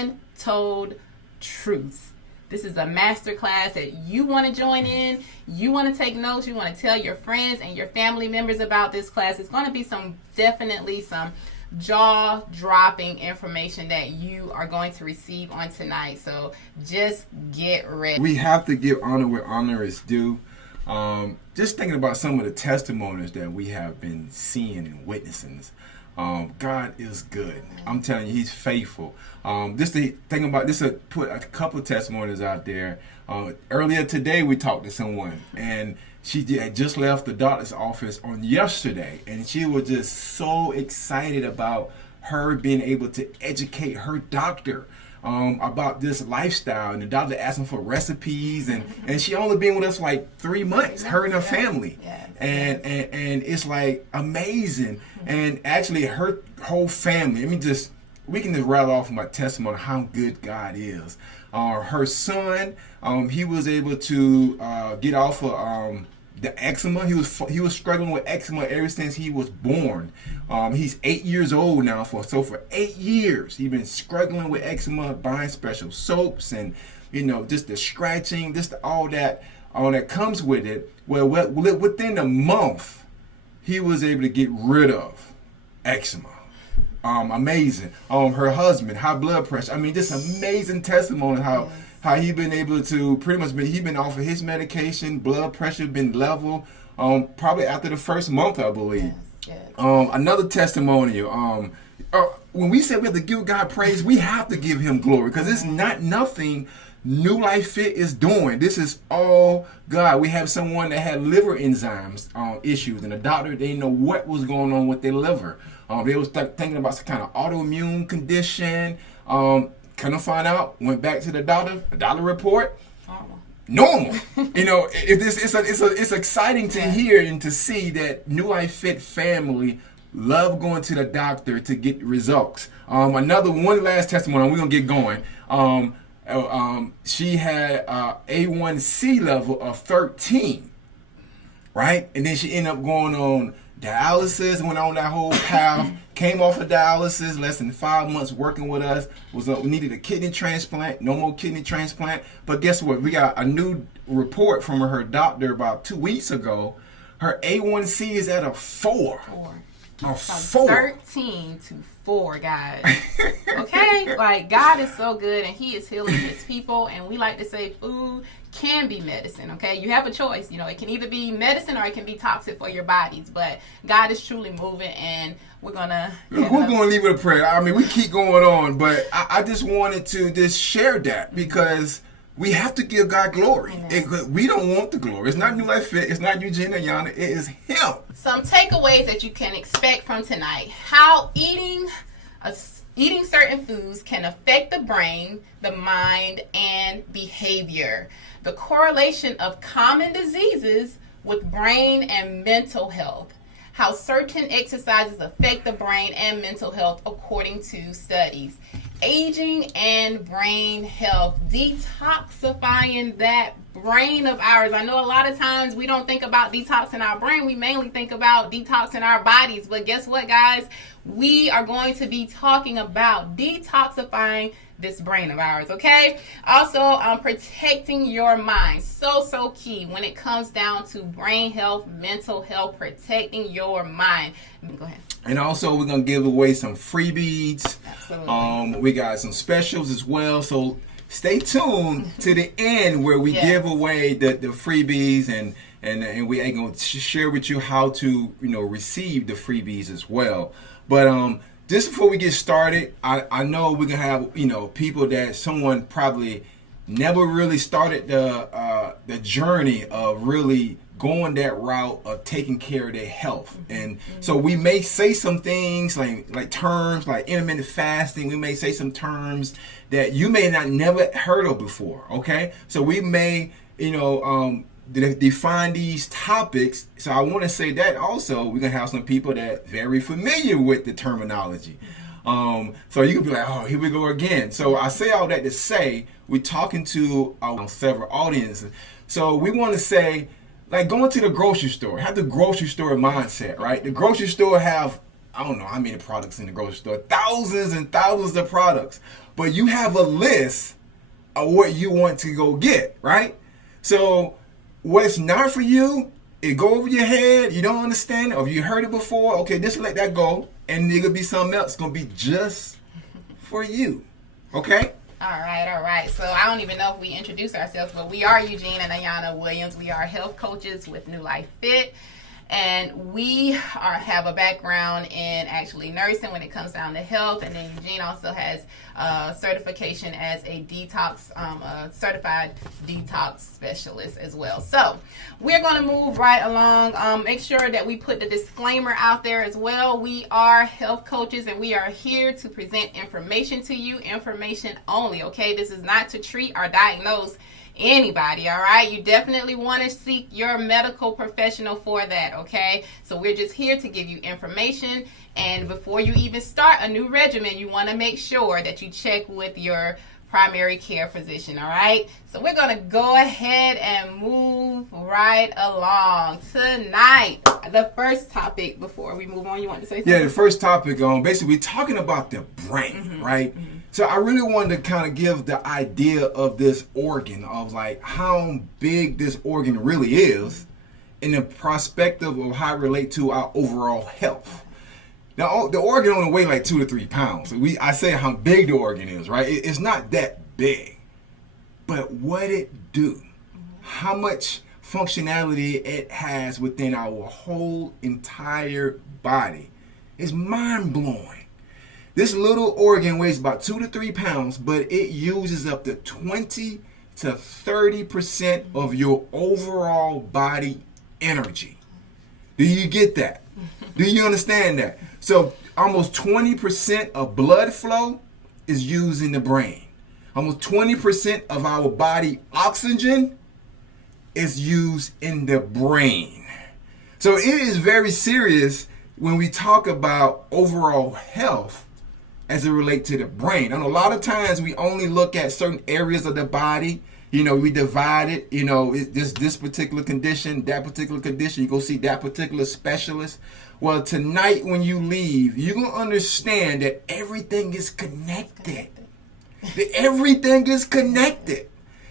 Untold Truths. This is a masterclass that you want to join in. You want to take notes. You want to tell your friends and your family members about this class. It's going to be definitely some jaw-dropping information that you are going to receive on tonight. So just get ready. We have to give honor where honor is due. Just thinking about some of the testimonies that we have been seeing and witnessing. God is good. I'm telling you, He's faithful. Just to think about this, put a couple of testimonies out there. Earlier today, we talked to someone, and she had just left the doctor's office on yesterday, and she was just so excited about her being able to educate her doctor about this lifestyle, and the doctor asking for recipes, and she only been with us like 3 months, her and her family. And it's like amazing. And actually her whole family, we can just rattle off my testimony how good God is. Her son, he was able to get off of the eczema. He was struggling with eczema ever since he was born. He's 8 years old now. For 8 years, he's been struggling with eczema, buying special soaps, and just the scratching, just all that comes with it. Well, within a month, he was able to get rid of eczema. Amazing. Her husband, high blood pressure. Just amazing testimony how he been able to he been off of his medication, blood pressure been level, probably after the first month, I believe. Another testimonial. When we say we have to give God praise, we have to give Him glory, because it's not nothing New Life Fit is doing. This is all God. We have someone that had liver enzymes issues, and the doctor, they didn't know what was going on with their liver. They was thinking about some kind of autoimmune condition. Kind of find out, went back to the doctor report, normal. It's exciting to hear and to see that New Life Fit family love going to the doctor to get results. One last testimony, we're gonna get going. She had A1C level of 13, right? And then she ended up going on dialysis, went on that whole path, came off of dialysis, less than 5 months working with us, needed a kidney transplant, no more kidney transplant. But guess what? We got a new report from her doctor about 2 weeks ago. Her A1C is at a 4. A 4. 13 to 4, guys. Okay? Like, God is so good, and He is healing His people, and we like to say food can be medicine, okay? You have a choice. It can either be medicine or it can be toxic for your bodies, but God is truly moving, and we're going to leave with a prayer. We keep going on, but I just wanted to just share that, because we have to give God glory. We don't want the glory. It's not New Life Fit. It's not Eugene and Yana. It is Him. Some takeaways that you can expect from tonight. How eating certain foods can affect the brain, the mind, and behavior. The correlation of common diseases with brain and mental health. How certain exercises affect the brain and mental health according to studies. Aging and brain health, detoxifying that brain of ours. I know a lot of times we don't think about detoxing our brain. We mainly think about detoxing our bodies. But guess what, guys? We are going to be talking about detoxifying this brain of ours, okay? Also, protecting your mind. So key when it comes down to brain health, mental health, protecting your mind. Go ahead. And also, we're going to give away some freebies. Absolutely. We got some specials as well. So stay tuned to the end where we give away the freebies, and we are going to share with you how to receive the freebies as well. But just before we get started, I know we're going to have people that someone probably never really started the journey of really going that route of taking care of their health. And so we may say some things like terms like intermittent fasting. We may say some terms that you may not never heard of before, okay? So we may, define these topics. So I want to say that also we're going to have some people that very familiar with the terminology. So you can be like, oh, here we go again. So I say all that to say we're talking to several audiences. So we want to say, like going to the grocery store, have the grocery store mindset, right? The grocery store have I don't know how many products in the grocery store, thousands and thousands of products, but you have a list of what you want to go get, right? So what's not for you, it go over your head, you don't understand it, or you heard it before, okay, just let that go, and it'll be something else. It's going to be just for you, okay? All right. So I don't even know if we introduced ourselves, but we are Eugene and Ayana Williams. We are health coaches with New Life Fit. And we have a background in actually nursing when it comes down to health. And then Eugene also has certification as a certified detox specialist as well. So we're going to move right along. Make sure that we put the disclaimer out there as well. We are health coaches and we are here to present information to you, information only, okay? This is not to treat or diagnose anybody, all right? You definitely want to seek your medical professional for that, okay? So we're just here to give you information, and before you even start a new regimen, you want to make sure that you check with your primary care physician, all right? So we're going to go ahead and move right along tonight. The first topic, before we move on, you want to say something? Yeah, the first topic, basically we're talking about the brain, right? So I really wanted to kind of give the idea of this organ, of like how big this organ really is in the perspective of how it relates to our overall health. Now, the organ only weighs like 2 to 3 pounds. So I say how big the organ is, right? It's not that big. But what it do, how much functionality it has within our whole entire body is mind-blowing. This little organ weighs about 2 to 3 pounds, but it uses up to 20 to 30% of your overall body energy. Do you get that? Do you understand that? So almost 20% of blood flow is used in the brain. Almost 20% of our body oxygen is used in the brain. So it is very serious when we talk about overall health as it relates to the brain. And a lot of times we only look at certain areas of the body. You know, we divide it, you know, this particular condition, that particular condition, you go see that particular specialist. Well, tonight when you leave, you're going to understand that everything is connected. That everything is connected.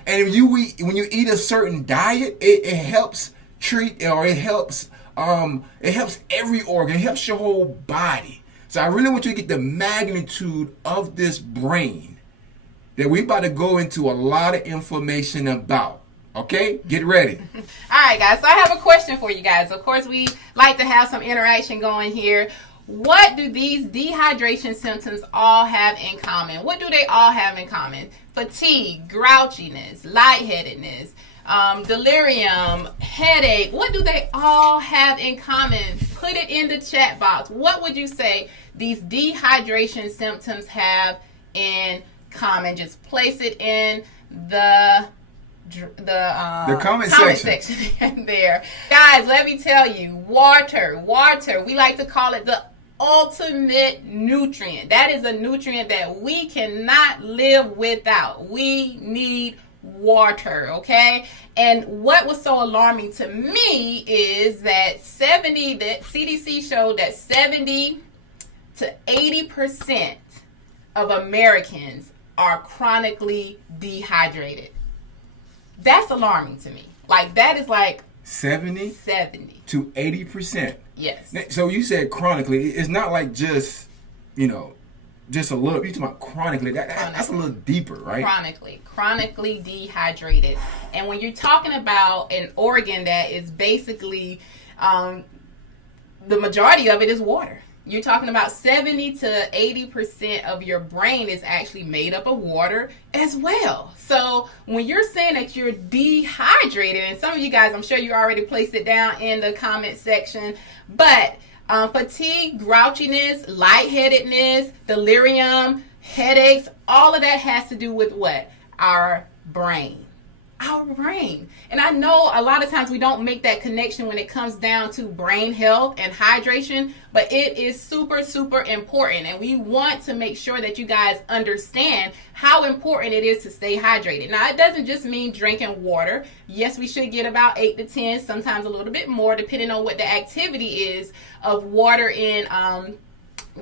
And if when you eat a certain diet, it helps treat, or it helps every organ, it helps your whole body. So I really want you to get the magnitude of this brain that we're about to go into a lot of information about. Okay? Get ready. All right, guys. So I have a question for you guys. Of course, we like to have some interaction going here. What do these dehydration symptoms all have in common? What do they all have in common? Fatigue, grouchiness, lightheadedness, delirium, headache. What do they all have in common? Put it in the chat box. What would you say these dehydration symptoms have in common? Just place it in the comment section there. Guys, let me tell you, water, we like to call it the ultimate nutrient. That is a nutrient that we cannot live without. We need water, okay? And what was so alarming to me is that the CDC showed that 70 to 80% of Americans are chronically dehydrated. That's alarming to me. Like, that is like 70 to 80%. Yes. So you said chronically. It's not like just, just a little. You're talking about chronically. That's a little deeper, right? Chronically dehydrated. And when you're talking about an organ that is basically, the majority of it is water. You're talking about 70 to 80% of your brain is actually made up of water as well. So when you're saying that you're dehydrated, and some of you guys, I'm sure you already placed it down in the comment section, but fatigue, grouchiness, lightheadedness, delirium, headaches, all of that has to do with what? Our brain. Our brain. And I know a lot of times we don't make that connection when it comes down to brain health and hydration, but it is super, super important. And we want to make sure that you guys understand how important it is to stay hydrated. Now, it doesn't just mean drinking water. Yes, we should get about 8 to 10, sometimes a little bit more, depending on what the activity is of water in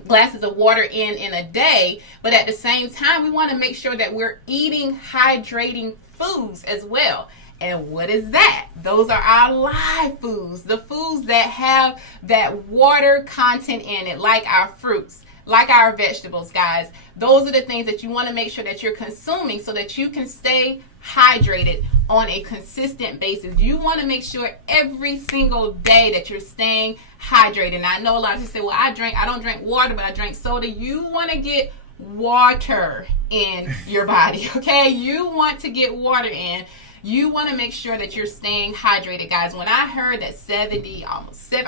glasses of water in a day, but at the same time, we want to make sure that we're eating hydrating foods as well. And what is that? Those are our live foods, the foods that have that water content in it, like our fruits, like our vegetables, guys. Those are the things that you want to make sure that you're consuming so that you can stay hydrated on a consistent basis. You want to make sure every single day that you're staying hydrated. Now, I know a lot of you say, well, I don't drink water, but I drink soda. You want to get water in your body, okay? You want to get water in. You want to make sure that you're staying hydrated, guys. When I heard that 70, I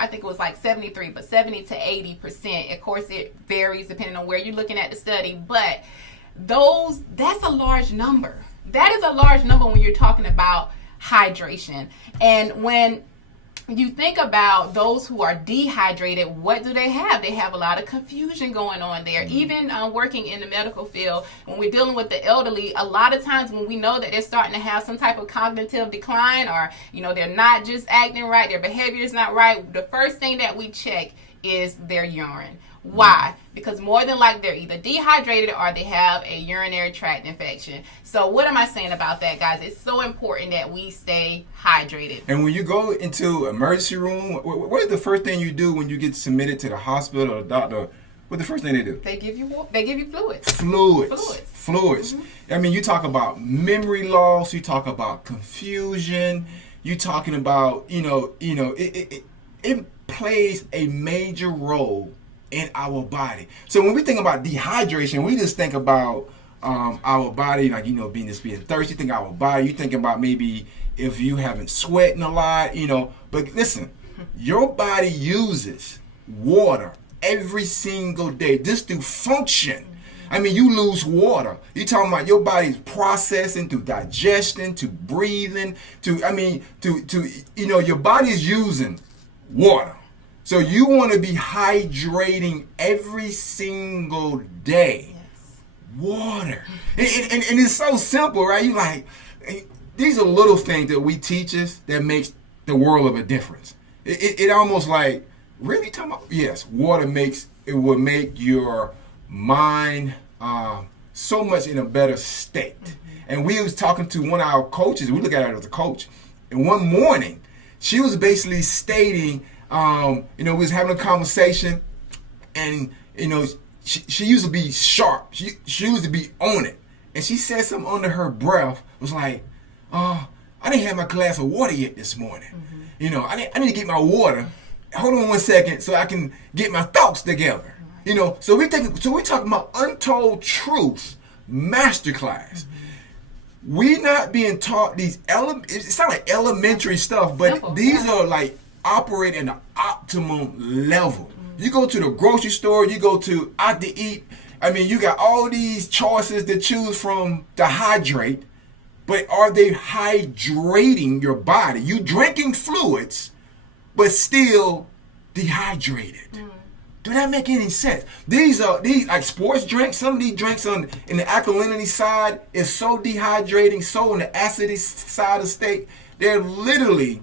think it was like 73, but 70 to 80%, of course it varies depending on where you're looking at the study, but that's a large number. That is a large number when you're talking about hydration. And when you think about those who are dehydrated, what do they have? They have a lot of confusion going on there. Even working in the medical field, when we're dealing with the elderly, a lot of times when we know that they're starting to have some type of cognitive decline, or they're not just acting right, their behavior is not right, the first thing that we check is their urine. Why? Because more than likely they're either dehydrated or they have a urinary tract infection. So what am I saying about that, guys? It's so important that we stay hydrated. And when you go into emergency room, what is the first thing you do when you get submitted to the hospital or the doctor? What's the first thing they do? They give you fluids. Fluids. Mm-hmm. I mean, you talk about memory loss. You talk about confusion. You talking about it plays a major role in our body. So when we think about dehydration, we just think about our body, like being thirsty. You think our body. You think about maybe if you haven't sweating a lot, But listen, your body uses water every single day just to function. I mean, you lose water. You're talking about your body's processing through digestion, to breathing, your body is using water. So you want to be hydrating every single day. Yes. Water. And it's so simple, right? You like, these are little things that we teach us that makes the world of a difference. It almost like, really talking about? Yes, water will make your mind so much in a better state. Mm-hmm. And we was talking to one of our coaches. We look at her as a coach. And one morning, she was basically stating, we was having a conversation, and she used to be sharp. She used to be on it, and she said something under her breath. Was like, I didn't have my glass of water yet this morning. Mm-hmm. I need to get my water. Hold on 1 second, so I can get my thoughts together. So we're talking about Untold Truths Masterclass. Mm-hmm. We're not being taught these it sounds like elementary stuff, but simple, these are like operate in the optimum level. Mm-hmm. You go to the grocery store, you go to out to eat. I mean, you got all these choices to choose from to hydrate, but are they hydrating your body? You drinking fluids, but still dehydrated. Mm-hmm. Do that make any sense? These like sports drinks. Some of these drinks in the alkalinity side is so dehydrating, so on the acidic side of state, they're literally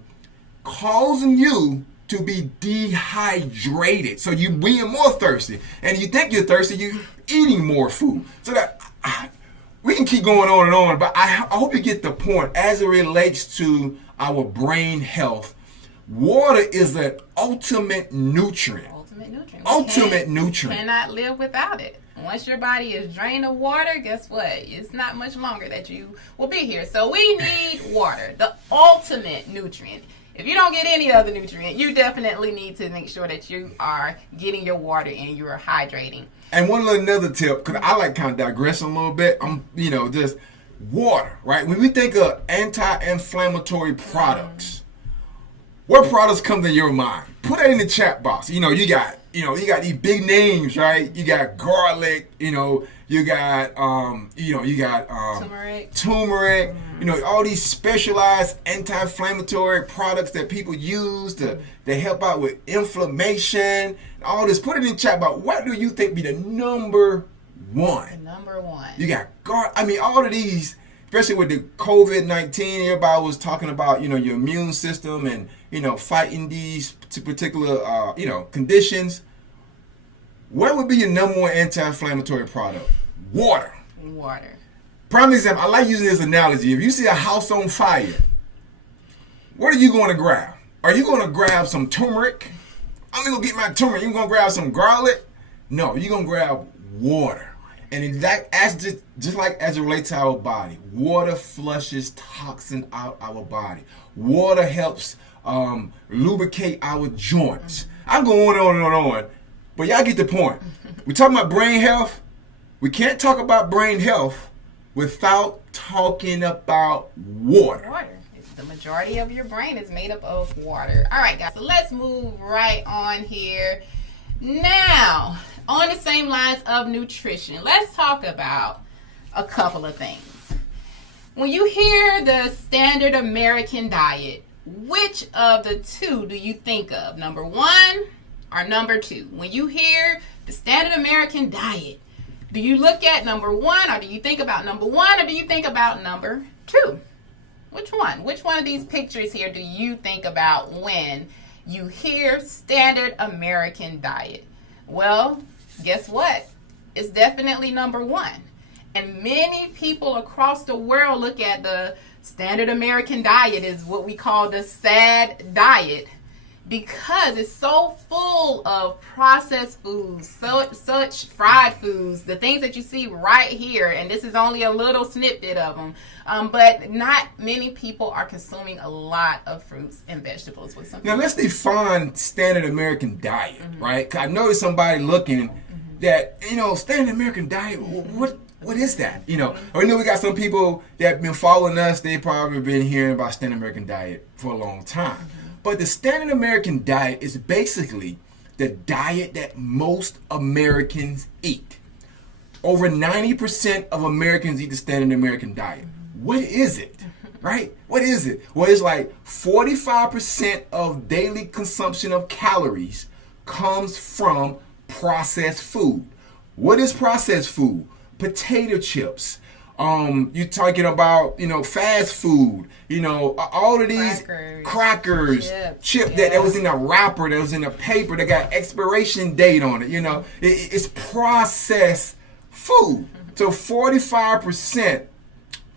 causing you to be dehydrated. So you being more thirsty. And you think you're thirsty, you're eating more food. So that we can keep going on and on, but I hope you get the point as it relates to our brain health. Water is an ultimate nutrient. Ultimate nutrient. Cannot live without it. Once your body is drained of water, guess what? It's not much longer that you will be here. So we need water, the ultimate nutrient. If you don't get any other nutrient, you definitely need to make sure that you are getting your water and you are hydrating. And another tip, because I like kind of digressing a little bit. Just water, right? When we think of anti-inflammatory products, what products come to your mind? Put that in the chat box. You got these big names, right? You got garlic, you got turmeric, all these specialized anti-inflammatory products that people use to help out with inflammation, all this. Put it in the chat box. What do you think be the number one? The number one. You got all of these, especially with the COVID-19, everybody was talking about, your immune system and, fighting these particular, conditions. what would be your number one anti-inflammatory product? Water. Water. Prime example, I like using this analogy. If you see a house on fire, what are you going to grab? Are you going to grab some turmeric? I'm going to get my turmeric. You going to grab some garlic? No, you're going to grab water. And that, just like as it relates to our body, water flushes toxin out our body. Water helps lubricate our joints. I'm going on and on, but y'all get the point. We're talking about brain health. We can't talk about brain health without talking about water. Water. The majority of your brain is made up of water. All right, guys, so let's move right on here. Now, on the same lines of nutrition, let's talk about a couple of things. When you hear the standard American diet, which of the two do you think of? Number one or number two? When you hear the standard American diet, do you look at number one, or do you think about number one, or do you think about number two? Which one? Which one of these pictures here do you think about when you hear standard American diet? Well, guess what? It's definitely number one. And many people across the world look at the standard American diet as what we call the SAD diet, because it's so full of processed foods, such fried foods, the things that you see right here. And this is only a little snippet of them. But not many people are consuming a lot of fruits and vegetables with some. Now let's define standard American diet, right? 'Cause I noticed somebody looking that, standard American diet, what is that? I know we got some people that have been following us. They probably been hearing about standard American diet for a long time. But the standard American diet is basically the diet that most Americans eat. Over 90% of Americans eat the standard American diet. What is it? Right? What is it? Well, it's like 45% of daily consumption of calories comes from processed food. What is processed food? Potato chips. You're talking about, fast food, all of these crackers, chips that was in a wrapper, that was in a paper, that got expiration date on it. It's processed food. So 45%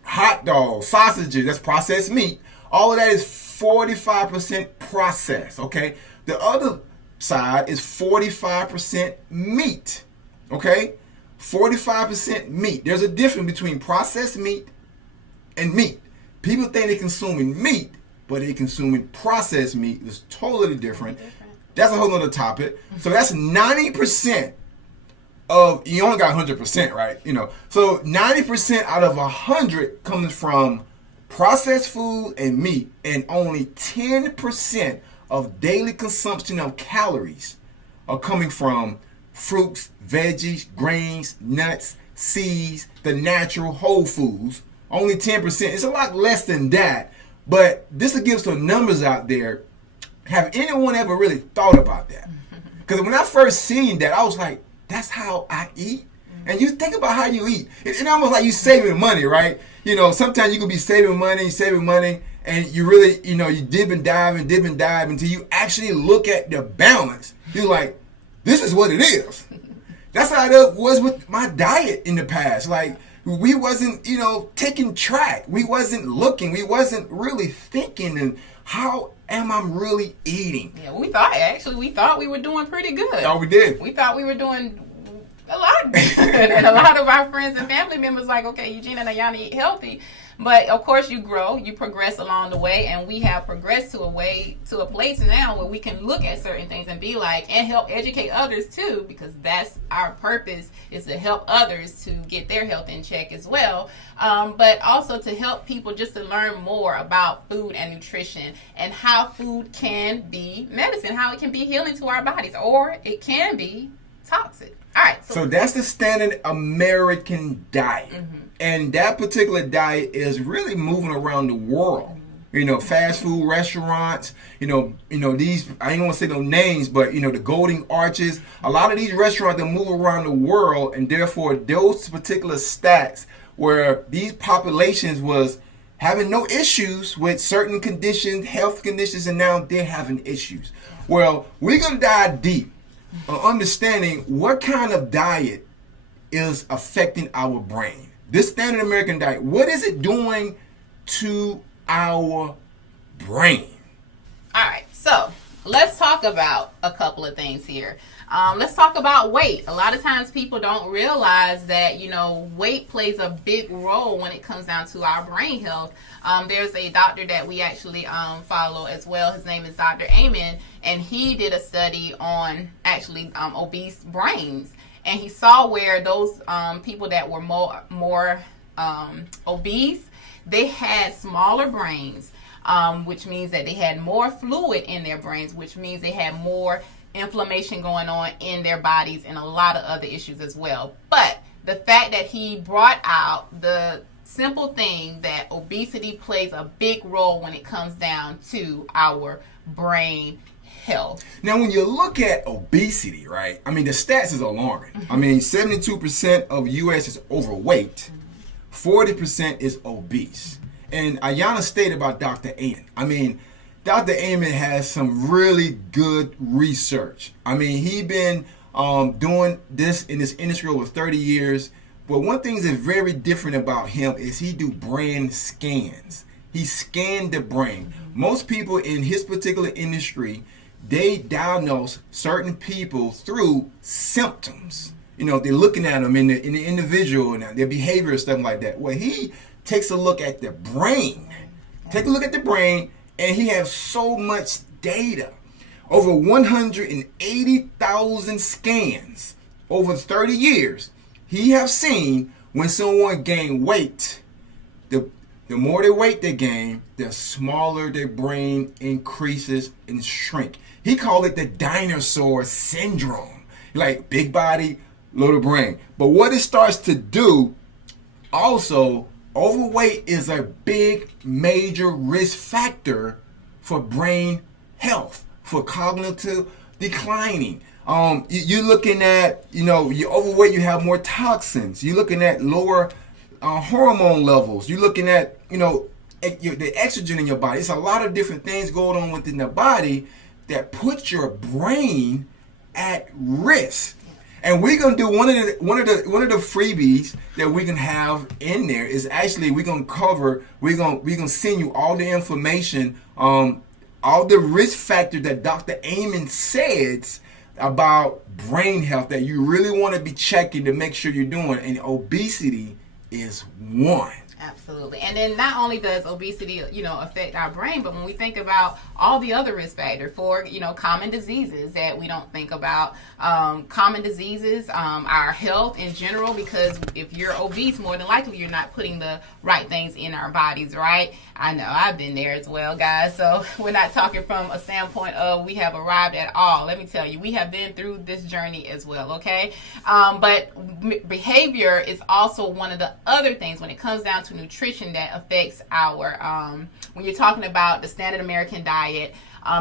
hot dogs, sausages, that's processed meat. All of that is 45% processed, okay? The other side is 45% meat, okay? 45% meat. There's a difference between processed meat and meat. People think they're consuming meat, but they're consuming processed meat. It's totally different. That's a whole other topic. So that's 90% of, you only got 100%, right? So 90% out of 100 comes from processed food and meat, and only 10% of daily consumption of calories are coming from fruits, veggies, grains, nuts, seeds, the natural whole foods. Only 10%. It's a lot less than that. But this will give some numbers out there. Have anyone ever really thought about that? Because when I first seen that, I was like, that's how I eat? And you think about how you eat. It's almost like you saving money, right? Sometimes you can be saving money, and you really, you dip and dive until you actually look at the balance. You're like, this is what it is. That's how it was with my diet in the past. Like, we wasn't, taking track. We wasn't looking. We wasn't really thinking, and how am I really eating? Yeah, we thought we were doing pretty good. Oh, we did. We thought we were doing a lot good. And a lot of our friends and family members like, okay, Eugene and Ayana eat healthy. But of course you grow, you progress along the way, and we have progressed to a place now where we can look at certain things and be like, and help educate others too, because that's our purpose, is to help others to get their health in check as well. But also to help people just to learn more about food and nutrition, and how food can be medicine, how it can be healing to our bodies, or it can be toxic. All right. So that's the standard American diet. And that particular diet is really moving around the world. Fast food restaurants, these, I ain't gonna say no names, but the Golden Arches, a lot of these restaurants that move around the world, and therefore those particular stats where these populations was having no issues with certain conditions, health conditions, and now they're having issues. Well, we're gonna dive deep. understanding what kind of diet is affecting our brain. This standard American diet, what is it doing to our brain? All right, so let's talk about a couple of things here. Let's talk about weight. A lot of times people don't realize that, weight plays a big role when it comes down to our brain health. There's a doctor that we actually follow as well. His name is Dr. Amen, and he did a study on actually obese brains. And he saw where those people that were more obese, they had smaller brains, which means that they had more fluid in their brains, which means they had more inflammation going on in their bodies and a lot of other issues as well. But the fact that he brought out the simple thing that obesity plays a big role when it comes down to our brain health. Now, when you look at obesity, right, the stats is alarming. 72% of U.S. is overweight, 40% is obese. And Ayana stated about Dr. Amen. Dr. Amen has some really good research. He's been doing this in this industry over 30 years. But one thing that's very different about him is he do brain scans. He scanned the brain. Most people in his particular industry, they diagnose certain people through symptoms. They're looking at them in the individual and their behavior and stuff like that. Well, he takes a look at the brain. Take a look at the brain, and he has so much data. Over 180,000 scans over 30 years. He have seen when someone gain weight, the more they weight they gain, the smaller their brain increases and shrink. He called it the dinosaur syndrome. Like big body, little brain. But what it starts to do, also, overweight is a big major risk factor for brain health, for cognitive declining. You're looking at, you're overweight, you have more toxins. You're looking at lower hormone levels. You're looking at, the estrogen in your body. It's a lot of different things going on within the body that put your brain at risk. And we're gonna do one of the freebies that we can have in there is actually we're gonna send you all the information, all the risk factors that Dr. Amen says about brain health that you really want to be checking to make sure you're doing, and obesity is one. Absolutely. And then not only does obesity, affect our brain, but when we think about all the other risk factors for, common diseases that we don't think about, common diseases, our health in general, because if you're obese, more than likely you're not putting the right things in our bodies, right? I know I've been there as well, guys. So we're not talking from a standpoint of we have arrived at all. Let me tell you, we have been through this journey as well, okay? But behavior is also one of the other things when it comes down to nutrition that affects our, when you're talking about the standard American diet,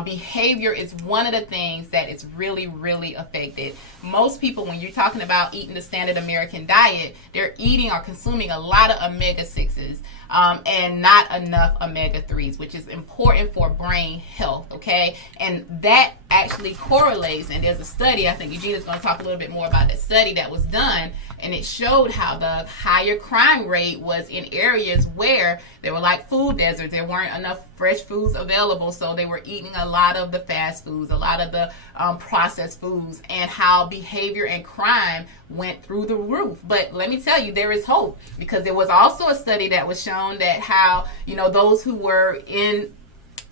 behavior is one of the things that is really, really affected. Most people, when you're talking about eating the standard American diet, they're eating or consuming a lot of omega-6s and not enough omega-3s, which is important for brain health, okay? And that actually correlates, and there's a study, I think Eugenia's going to talk a little bit more about that study that was done, and it showed how the higher crime rate was in areas where there were like food deserts. There weren't enough fresh foods available, so they were eating a lot of the fast foods, a lot of the processed foods, and how behavior and crime went through the roof. But let me tell you, there is hope, because there was also a study that was shown that how, those who were in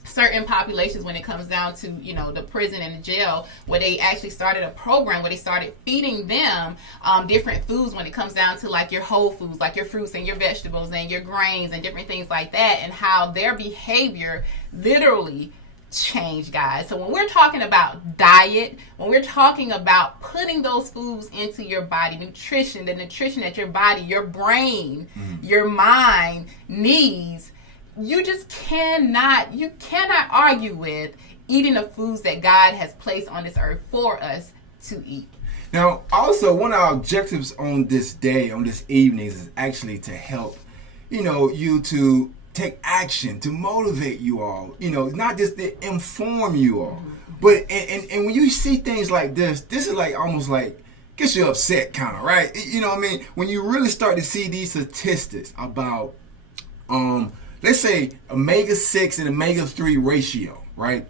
certain populations, when it comes down to the prison and the jail, where they actually started a program where they started feeding them different foods when it comes down to like your whole foods, like your fruits and your vegetables and your grains and different things like that, and how their behavior literally changed, guys. So when we're talking about diet, when we're talking about putting those foods into your body, nutrition, the nutrition that your body, your brain, your mind needs, you cannot argue with eating the foods that God has placed on this earth for us to eat. Now, also, one of our objectives on this day, on this evening, is actually to help, you to take action, to motivate you all. Not just to inform you all. But and when you see things like this is like almost like gets you upset, kind of, right? You know what I mean? When you really start to see these statistics about, let's say omega-6 and omega-3 ratio, right?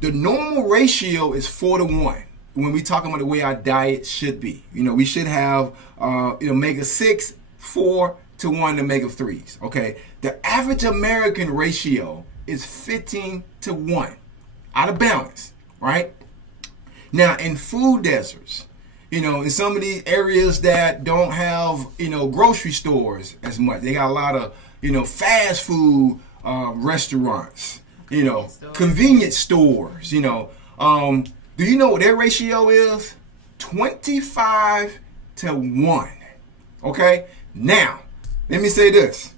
The normal ratio is 4-to-1. When we talk about the way our diet should be, we should have omega-6, 4-to-1 omega-3s. Okay, the average American ratio is 15-to-1, out of balance, right? Now, in food deserts, in some of these areas that don't have, grocery stores as much, they got a lot of, fast food restaurants, convenience stores, do you know what their ratio is? 25-to-1. Okay? Now, let me say this.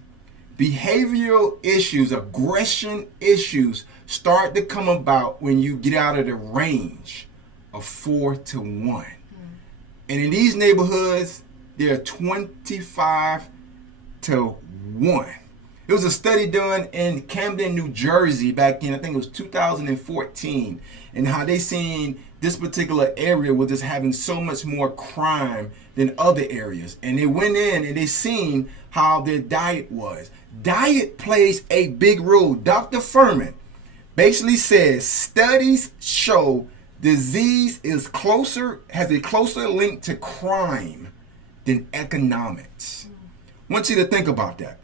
Behavioral issues, aggression issues start to come about when you get out of the range of 4-to-1. And in these neighborhoods, they're 25-to-1. It was a study done in Camden, New Jersey back in, I think it was 2014, and how they seen this particular area was just having so much more crime than other areas. And they went in and they seen how their diet was. Diet plays a big role. Dr. Furman basically says studies show disease has a closer link to crime than economics. I want you to think about that.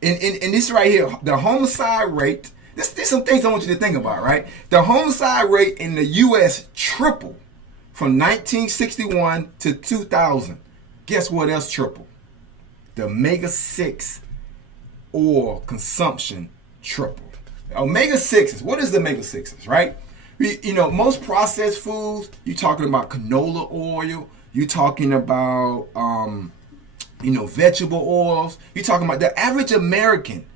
And this right here, the homicide rate, there's some things I want you to think about, right? The homicide rate in the U.S. tripled from 1961 to 2000. Guess what else tripled? The omega-6 oil consumption tripled. Omega-6s, what is the omega-6s, right? Most processed foods, you're talking about canola oil, you're talking about, vegetable oils. You're talking about the average American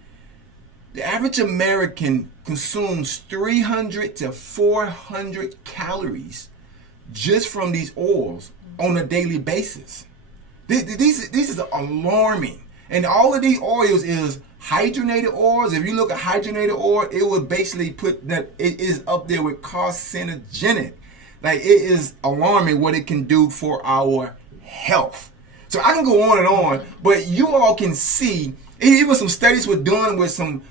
consumes 300 to 400 calories just from these oils on a daily basis. This is alarming. And all of these oils is hydrogenated oils. If you look at hydrogenated oil, it would basically put that it is up there with carcinogenic. Like, it is alarming what it can do for our health. So I can go on and on, but you all can see, even some studies were done with some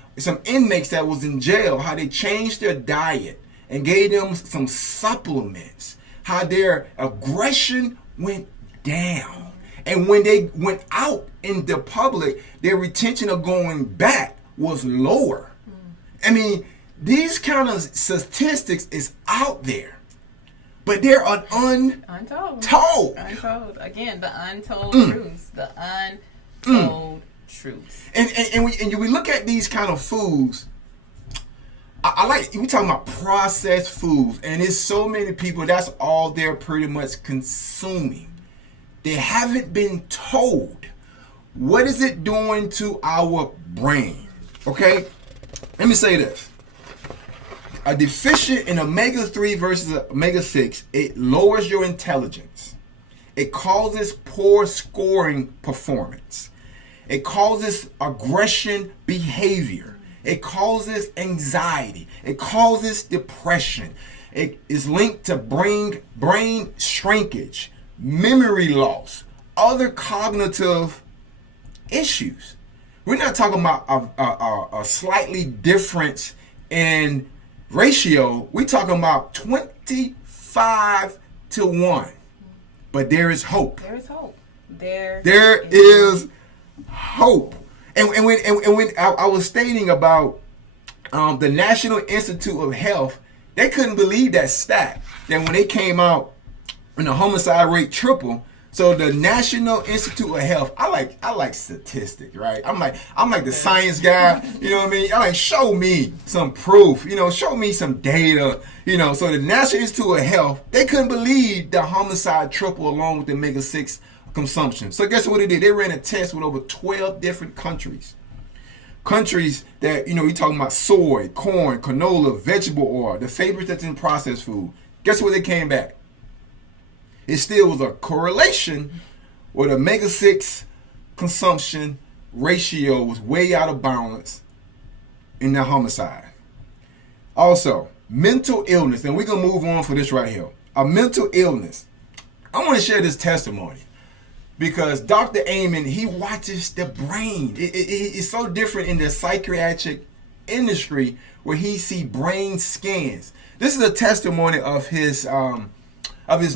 inmates that was in jail, how they changed their diet and gave them some supplements, how their aggression went down. And when they went out in the public, their retention of going back was lower. I mean, these kind of statistics is out there. But they're untold. Again, the untold truths. The untold truths. And we look at these kind of foods. I like, we talking about processed foods, and there's so many people, that's all they're pretty much consuming. They haven't been told what is it doing to our brain. Okay? Let me say this. A deficient in omega-3 versus omega-6, it lowers your intelligence. It causes poor scoring performance. It causes aggression behavior. It causes anxiety. It causes depression. It is linked to brain shrinkage, memory loss, other cognitive issues. We're not talking about a slightly difference in ratio. We're talking about 25-to-1. But there is hope. There is hope. There is hope. And when I was stating about the National Institute of Health, they couldn't believe that stat. That when they came out and the homicide rate tripled. So the National Institute of Health, I like statistics, right? I'm like the science guy, you know what I mean? I like, show me some proof, show me some data, So the National Institute of Health, they couldn't believe the homicide triple along with the omega-6 consumption. So guess what they did? They ran a test with over 12 different countries. Countries that, you're talking about soy, corn, canola, vegetable oil, the favorites that's in processed food. Guess what they came back? It still was a correlation where the omega-6 consumption ratio was way out of balance in the homicide. Also, mental illness. And we're going to move on for this right here. A mental illness. I want to share this testimony because Dr. Amen, he watches the brain. It's so different in the psychiatric industry where he see brain scans. This is a testimony of his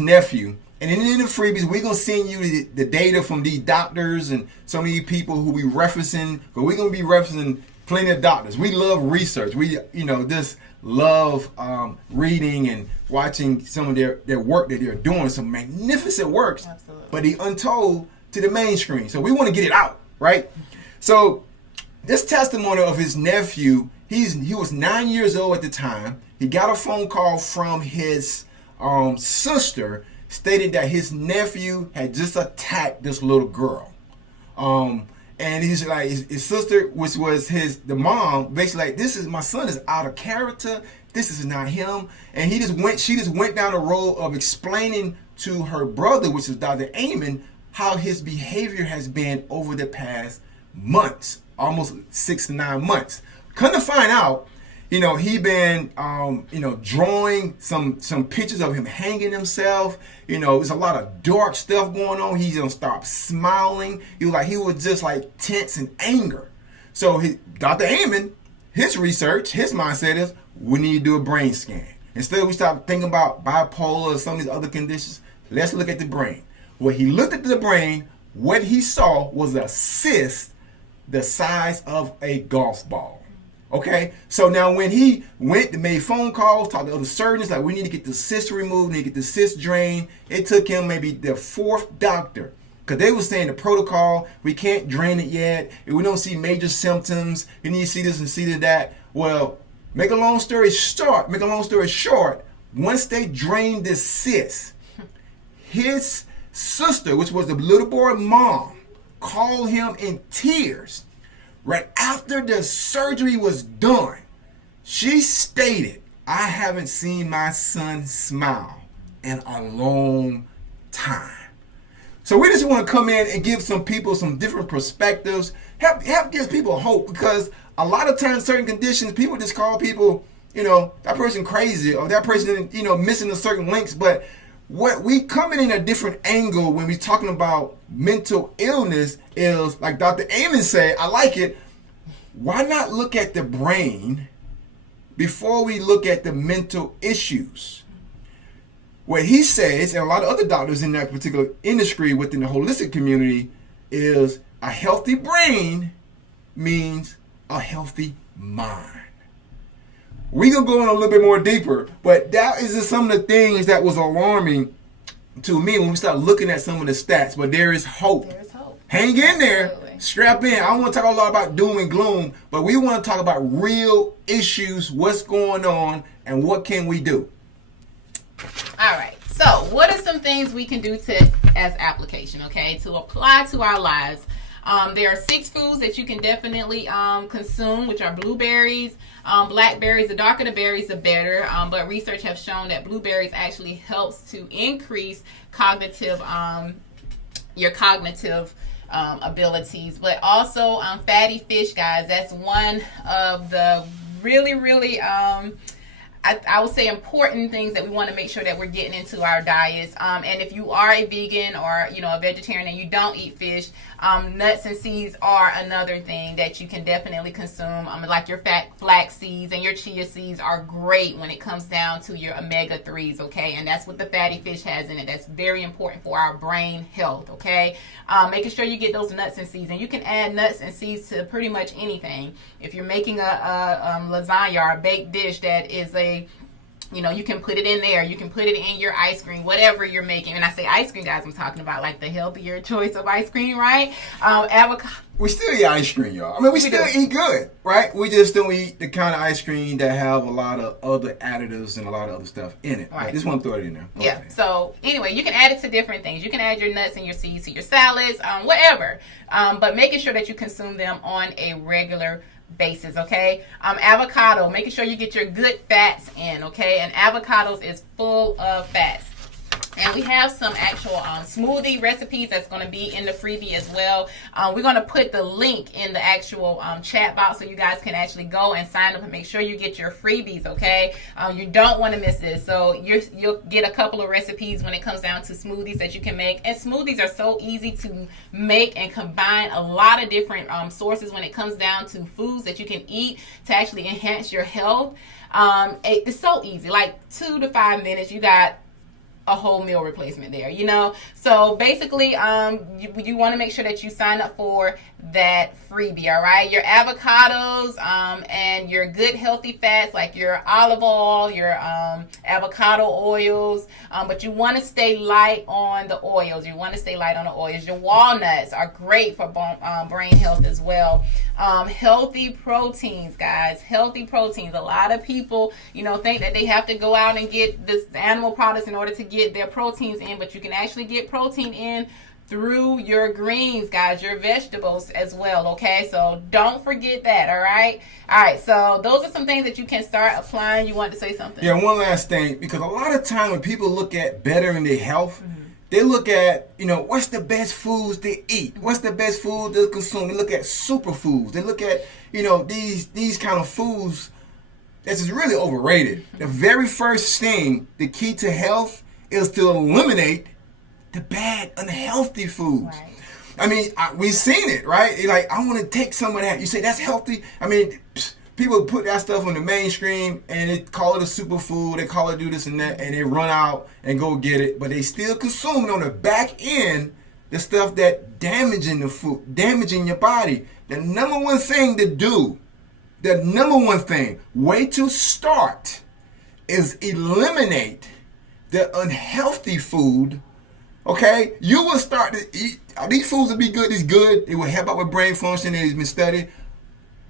nephew. And in the freebies, we're going to send you the data from these doctors and some of these people who we referencing. But we're going to be referencing plenty of doctors. We love research. We, just love reading and watching some of their work that they're doing. Some magnificent works. Absolutely. But the untold to the mainstream. So we want to get it out, right? So this testimony of his nephew, he was 9 years old at the time. He got a phone call from his sister stated that his nephew had just attacked this little girl. And he's like, his sister, which was the mom, basically like, my son is out of character. This is not him. And she just went down the road of explaining to her brother, which is Dr. Amen, how his behavior has been over the past months, almost 6 to 9 months. Come to find out, he been, drawing some pictures of him hanging himself. There's a lot of dark stuff going on. He don't stop smiling. He was just like tense and anger. So Dr. Amen, his research, his mindset is, we need to do a brain scan. Instead we stop thinking about bipolar or some of these other conditions, let's look at the brain. When he looked at the brain, what he saw was a cyst the size of a golf ball. Okay, so now when he went and made phone calls, talked to other surgeons, like we need to get the cyst removed, need to get the cyst drained. It took him maybe the 4th doctor because they were saying the protocol, we can't drain it yet. If we don't see major symptoms, you need to see this and see that. Well, make a long story short, once they drained this cyst, his sister, which was the little boy mom, called him in tears. Right after the surgery was done, she stated, I haven't seen my son smile in a long time. So we just want to come in and give some people some different perspectives, help give people hope, because a lot of times certain conditions, people just call people, that person crazy or that person, missing a certain links. But what we coming in a different angle when we talking about mental illness is, like Dr. Amen said, I like it. Why not look at the brain before we look at the mental issues? What he says, and a lot of other doctors in that particular industry within the holistic community, is a healthy brain means a healthy mind. We're going to go in a little bit more deeper, but that is just some of the things that was alarming to me when we start looking at some of the stats. But there is hope. There is hope. Hang in there. Absolutely. Strap in. I don't want to talk a lot about doom and gloom, but we want to talk about real issues, what's going on, and what can we do. All right. So what are some things we can do as application, okay, to apply to our lives? There are 6 foods that you can definitely consume, which are blueberries, blackberries. The darker the berries, the better. But research has shown that blueberries actually helps to increase your cognitive abilities. But also fatty fish, guys. That's one of the really I would say important things that we want to make sure that we're getting into our diets. And if you are a vegan or a vegetarian and you don't eat fish, nuts and seeds are another thing that you can definitely consume. Like your flax seeds and your chia seeds are great when it comes down to your omega-3s, okay? And that's what the fatty fish has in it. That's very important for our brain health, okay? Making sure you get those nuts and seeds. And you can add nuts and seeds to pretty much anything. If you're making a lasagna or a baked dish that is you can put it in there. You can put it in your ice cream, whatever you're making. And I say ice cream, guys, I'm talking about like the healthier choice of ice cream, right? Avocado. We still eat ice cream, y'all. I mean, we still eat good, right? We just don't eat the kind of ice cream that have a lot of other additives and a lot of other stuff in it. Right. I just want to throw it in there. Yeah. So anyway, you can add it to different things. You can add your nuts and your seeds to your salads, whatever. But making sure that you consume them on a regular basis, okay? Avocado, making sure you get your good fats in, okay? And avocados is full of fats. And we have some actual smoothie recipes that's going to be in the freebie as well. We're going to put the link in the actual chat box so you guys can actually go and sign up and make sure you get your freebies, okay? You don't want to miss this. So you'll get a couple of recipes when it comes down to smoothies that you can make. And smoothies are so easy to make and combine a lot of different sources when it comes down to foods that you can eat to actually enhance your health. It's so easy. Like 2 to 5 minutes, you got a whole meal replacement there, you know. So basically, you want to make sure that you sign up for that freebie, all right? Your avocados and your good healthy fats like your olive oil, your avocado oils, but you want to stay light on the oils. Your walnuts are great for brain health as well. Healthy proteins, guys. Healthy proteins. A lot of people, think that they have to go out and get this animal products in order to get their proteins in, but you can actually get protein in through your greens, guys, your vegetables as well, okay? So don't forget that, all right? All right, so those are some things that you can start applying. You want to say something? Yeah, one last thing, because a lot of time when people look at bettering their health, they look at, what's the best foods to eat? What's the best food to consume? They look at superfoods. They look at, these kind of foods that's just really overrated. The very first thing, the key to health, is to eliminate the bad, unhealthy foods. Right. I mean, we've seen it, right? You're like, I want to take some of that. You say that's healthy. I mean, people put that stuff on the mainstream and they call it a superfood. They call it do this and that, and they run out and go get it. But they still consuming on the back end the stuff that damaging the food, damaging your body. The number one thing to do, way to start is eliminate the unhealthy food. Okay, you will start to eat. These foods will be good. It's good. It will help out with brain function. It's been studied.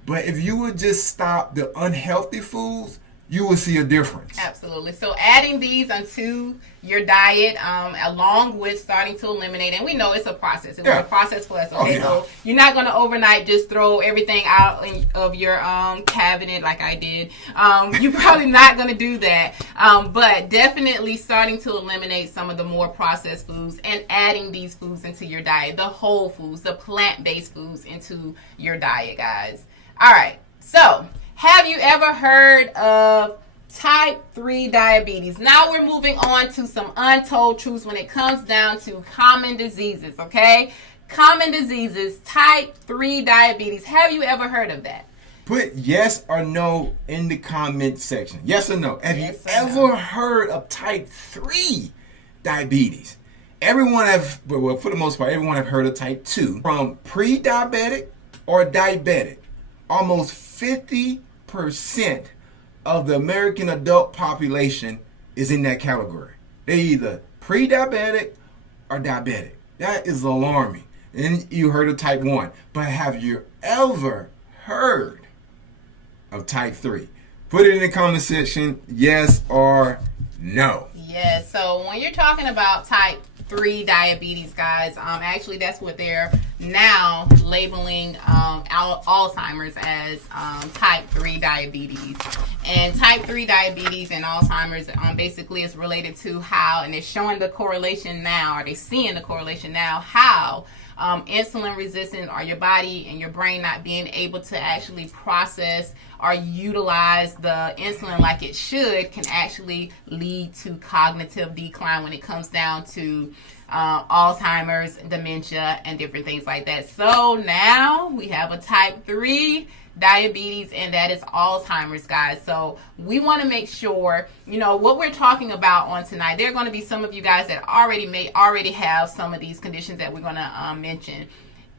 But if you would just stop the unhealthy foods, you will see a difference. Absolutely. So adding these onto your diet, along with starting to eliminate, and we know it's a process. It's a process for us. Okay, so you're not going to overnight just throw everything out of your cabinet like I did. You're probably not going to do that. But definitely starting to eliminate some of the more processed foods and adding these foods into your diet, the whole foods, the plant-based foods into your diet, guys. All right. So have you ever heard of type 3 diabetes? Now we're moving on to some untold truths when it comes down to common diseases, okay? Common diseases, type 3 diabetes. Have you ever heard of that? Put yes or no in the comment section. Yes or no. Have you ever heard of type 3 diabetes? Everyone for the most part, everyone have heard of type 2. From pre-diabetic or diabetic, almost 50% of the American adult population is in that category. They're either pre-diabetic or diabetic. That is alarming. And you heard of type 1. But have you ever heard of type 3? Put it in the comment section, yes or no. Yes, so when you're talking about type 3 diabetes, guys, actually that's what they're now labeling Alzheimer's as type 3 diabetes. And type 3 diabetes and Alzheimer's basically is related to how, and they're showing the correlation now, or they're seeing the correlation now, how insulin resistant, or your body and your brain not being able to actually process or utilize the insulin like it should, can actually lead to cognitive decline when it comes down to Alzheimer's, dementia, and different things like that. So now we have a type 3 diabetes, and that is Alzheimer's, guys. So we want to make sure, what we're talking about on tonight. There are going to be some of you guys that already have some of these conditions that we're going to mention.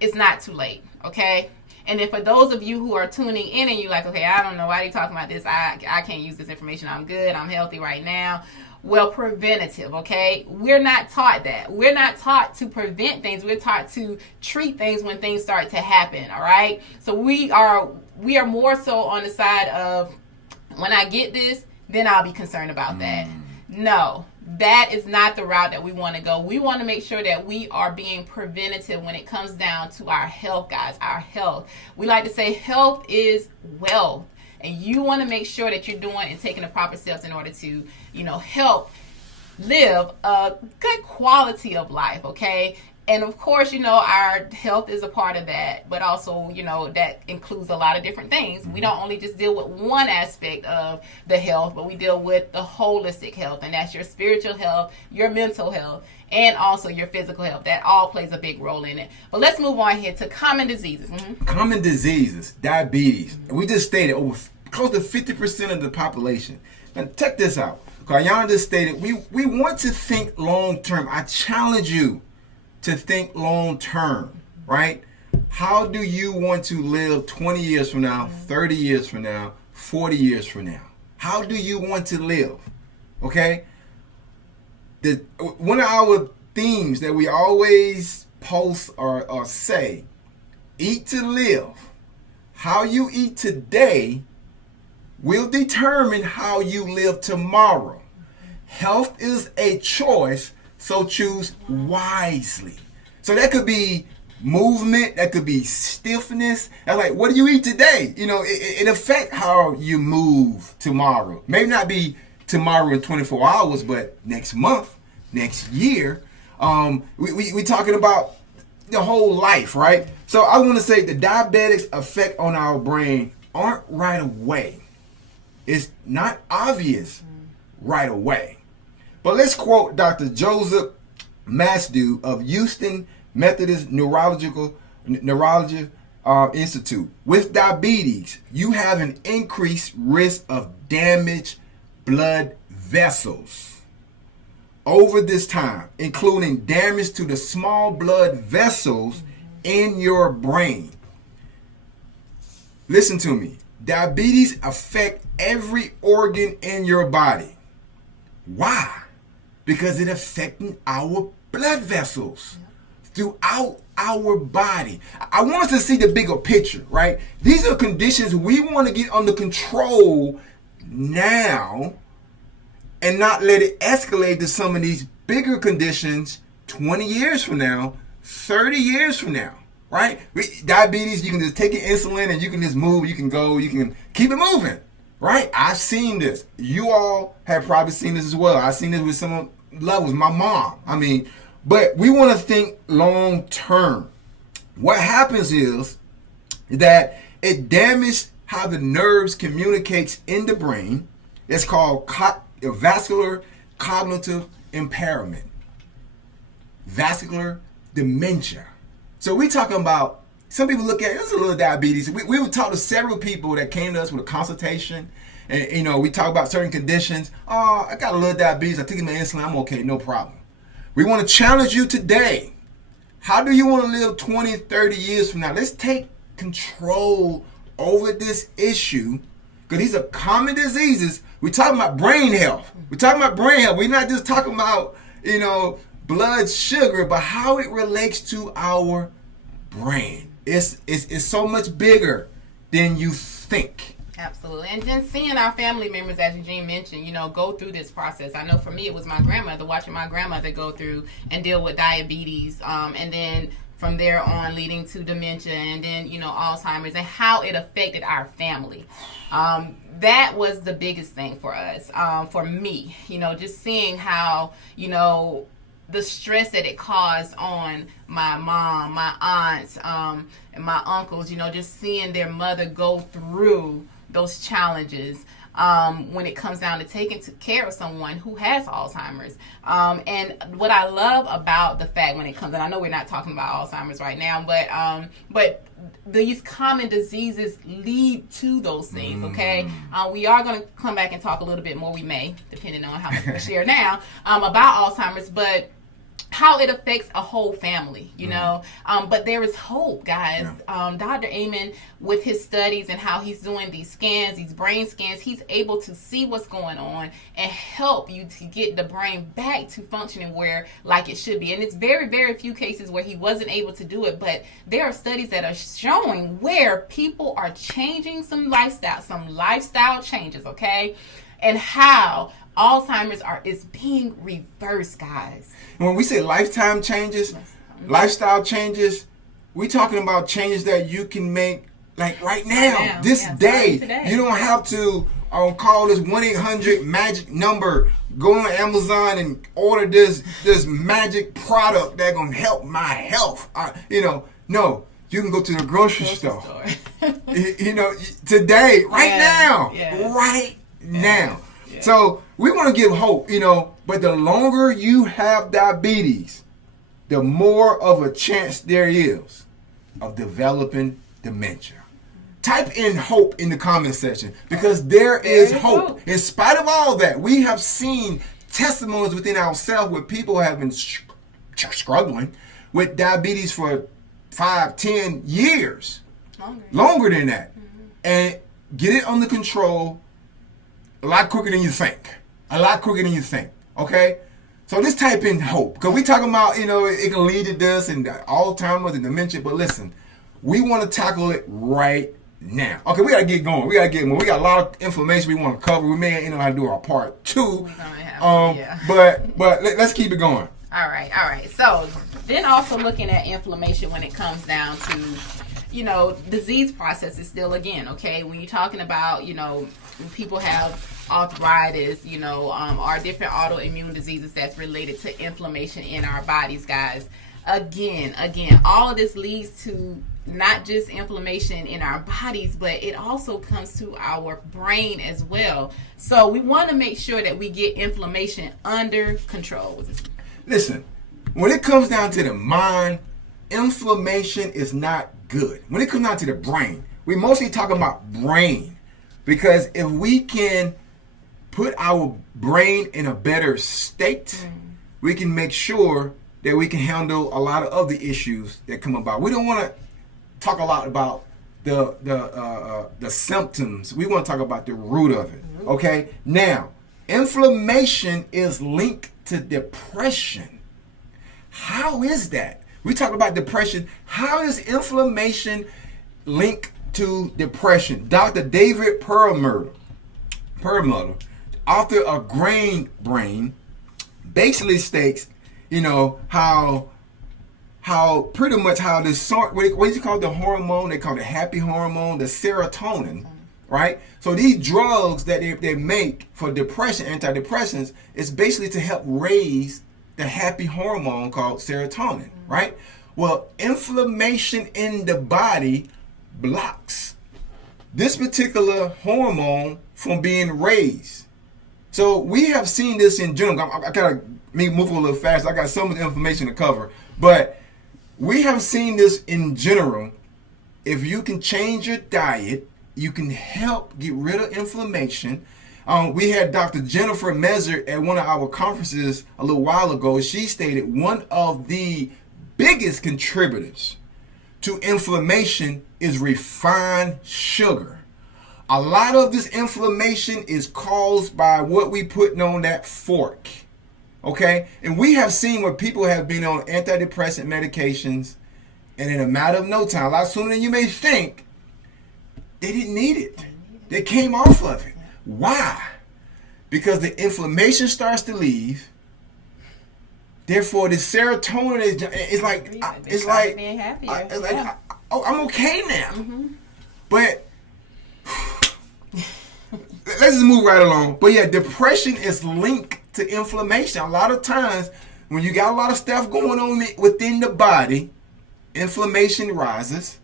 It's not too late, okay? And then for those of you who are tuning in and you're like, okay, I don't know why they're talking about this. I can't use this information. I'm good. I'm healthy right now. Well, preventative, okay? We're not taught that. We're not taught to prevent things. We're taught to treat things when things start to happen, all right? So we are more so on the side of, when I get this, then I'll be concerned about that. No, that is not the route that we want to go. We want to make sure that we are being preventative when it comes down to our health, guys, our health. We like to say health is wealth. And you want to make sure that you're doing and taking the proper steps in order to, help live a good quality of life, okay? And of course, our health is a part of that, but also, that includes a lot of different things. We don't only just deal with one aspect of the health, but we deal with the holistic health, and that's your spiritual health, your mental health, and also your physical health. That all plays a big role in it. But let's move on here to common diseases. Common diseases, diabetes. We just stated over close to 50% of the population. Now, check this out. Kayana just stated, we want to think long term. I challenge you to think long term, right? How do you want to live 20 years from now, 30 years from now, 40 years from now? How do you want to live? Okay? One of our themes that we always post or say, eat to live. How you eat today will determine how you live tomorrow. Health is a choice, so choose wisely. So that could be movement, that could be stiffness. That's like, what do you eat today? It affects how you move tomorrow. Maybe not be tomorrow in 24 hours, but next month, next year. We talking about the whole life, right? So I want to say the diabetics effect on our brain aren't right away. It's not obvious right away. But let's quote Dr. Joseph Masdu of Houston Methodist Neurology Institute. With diabetes, you have an increased risk of damaged blood vessels over this time, including damage to the small blood vessels in your brain. Listen to me. Diabetes affects every organ in your body. Why? Because it affecting our blood vessels throughout our body. I want us to see the bigger picture, right? These are conditions we want to get under control now and not let it escalate to some of these bigger conditions 20 years from now, 30 years from now, right? Diabetes, you can just take your insulin and you can just move, you can go, you can keep it moving, right? I've seen this. You all have probably seen this as well. I've seen this with some levels, my mom. But we want to think long term. What happens is that it damages how the nerves communicates in the brain. It's called vascular cognitive impairment, vascular dementia. So we're talking about, some people look at it as a little diabetes. We would talk to several people that came to us with a consultation, and we talk about certain conditions. Oh, I got a little diabetes. I take my insulin. I'm okay. No problem. We want to challenge you today. How do you want to live 20, 30 years from now? Let's take control over this issue, because these are common diseases. We're talking about brain health. We're talking about brain health. We're not just talking about, blood sugar, but how it relates to our brain. It's so much bigger than you think. Absolutely. And then seeing our family members, as Eugene mentioned, go through this process. I know for me, it was my grandmother, watching my grandmother go through and deal with diabetes, and then from there on leading to dementia, and then, Alzheimer's, and how it affected our family. That was the biggest thing for us, for me, just seeing how, the stress that it caused on my mom, my aunts, and my uncles, just seeing their mother go through those challenges when it comes down to taking care of someone who has Alzheimer's. And what I love about the fact when it comes, and I know we're not talking about Alzheimer's right now, but these common diseases lead to those things, okay? We are going to come back and talk a little bit more, we may, depending on how much we share now, about Alzheimer's, but how it affects a whole family, but there is hope, guys. Dr. Amen, with his studies and how he's doing these scans, these brain scans, he's able to see what's going on and help you to get the brain back to functioning where like it should be. And it's very, very few cases where he wasn't able to do it, but there are studies that are showing where people are changing some lifestyle changes, okay? And how Alzheimer's is being reversed, guys. When we say lifetime changes, lifestyle changes, we're talking about changes that you can make like right now, this day. You don't have to call this 1-800 magic number. Go on Amazon and order this magic product that's gonna help my health. No, you can go to the grocery store. Today, right now, right now. Yeah. So we want to give hope. But the longer you have diabetes, the more of a chance there is of developing dementia. Type in hope in the comment section, because there is hope. In spite of all that, we have seen testimonies within ourselves where people have been struggling with diabetes for 5-10 years. Longer than that. Mm-hmm. And get it under control a lot quicker than you think. Okay? So just type in hope. Because we talking about, it can lead to this and Alzheimer's and dementia. But listen, we want to tackle it right now. Okay, we got to get going. We got a lot of information we want to cover. We may have to do our part 2. But let's keep it going. All right. So then also looking at inflammation when it comes down to, disease processes still again, okay? When you're talking about, when people have arthritis, or different autoimmune diseases that's related to inflammation in our bodies, guys. Again, all of this leads to not just inflammation in our bodies, but it also comes to our brain as well. So we want to make sure that we get inflammation under control. Listen, when it comes down to the mind, inflammation is not good. When it comes down to the brain, we mostly talk about brain, because if we can put our brain in a better state, we can make sure that we can handle a lot of other issues that come about. We don't want to talk a lot about the symptoms. We want to talk about the root of it. Okay? Now, inflammation is linked to depression. How is that? We talk about depression. How is inflammation linked to depression? Dr. David Perlmutter, author of Brain, basically states, how pretty much how this what do you call the hormone? They call the happy hormone, the serotonin, right? So these drugs that they make for depression, antidepressants, is basically to help raise the happy hormone called serotonin, right? Well, inflammation in the body blocks this particular hormone from being raised. So we have seen this in general. I gotta move a little fast. I got so much information to cover, but we have seen this in general. If you can change your diet, you can help get rid of inflammation. We had Dr. Jennifer Mezer at one of our conferences a little while ago. She stated one of the biggest contributors to inflammation is refined sugar. A lot of this inflammation is caused by what we putting on that fork. Okay? And we have seen where people have been on antidepressant medications, and in a matter of no time, a lot sooner than you may think, they didn't need it. They came off of it. Why? Because the inflammation starts to leave. Therefore, the serotonin is like, being happier. I'm okay now. Mm-hmm. But let's just move right along. But yeah, depression is linked to inflammation. A lot of times, when you got a lot of stuff going on within the body, inflammation rises.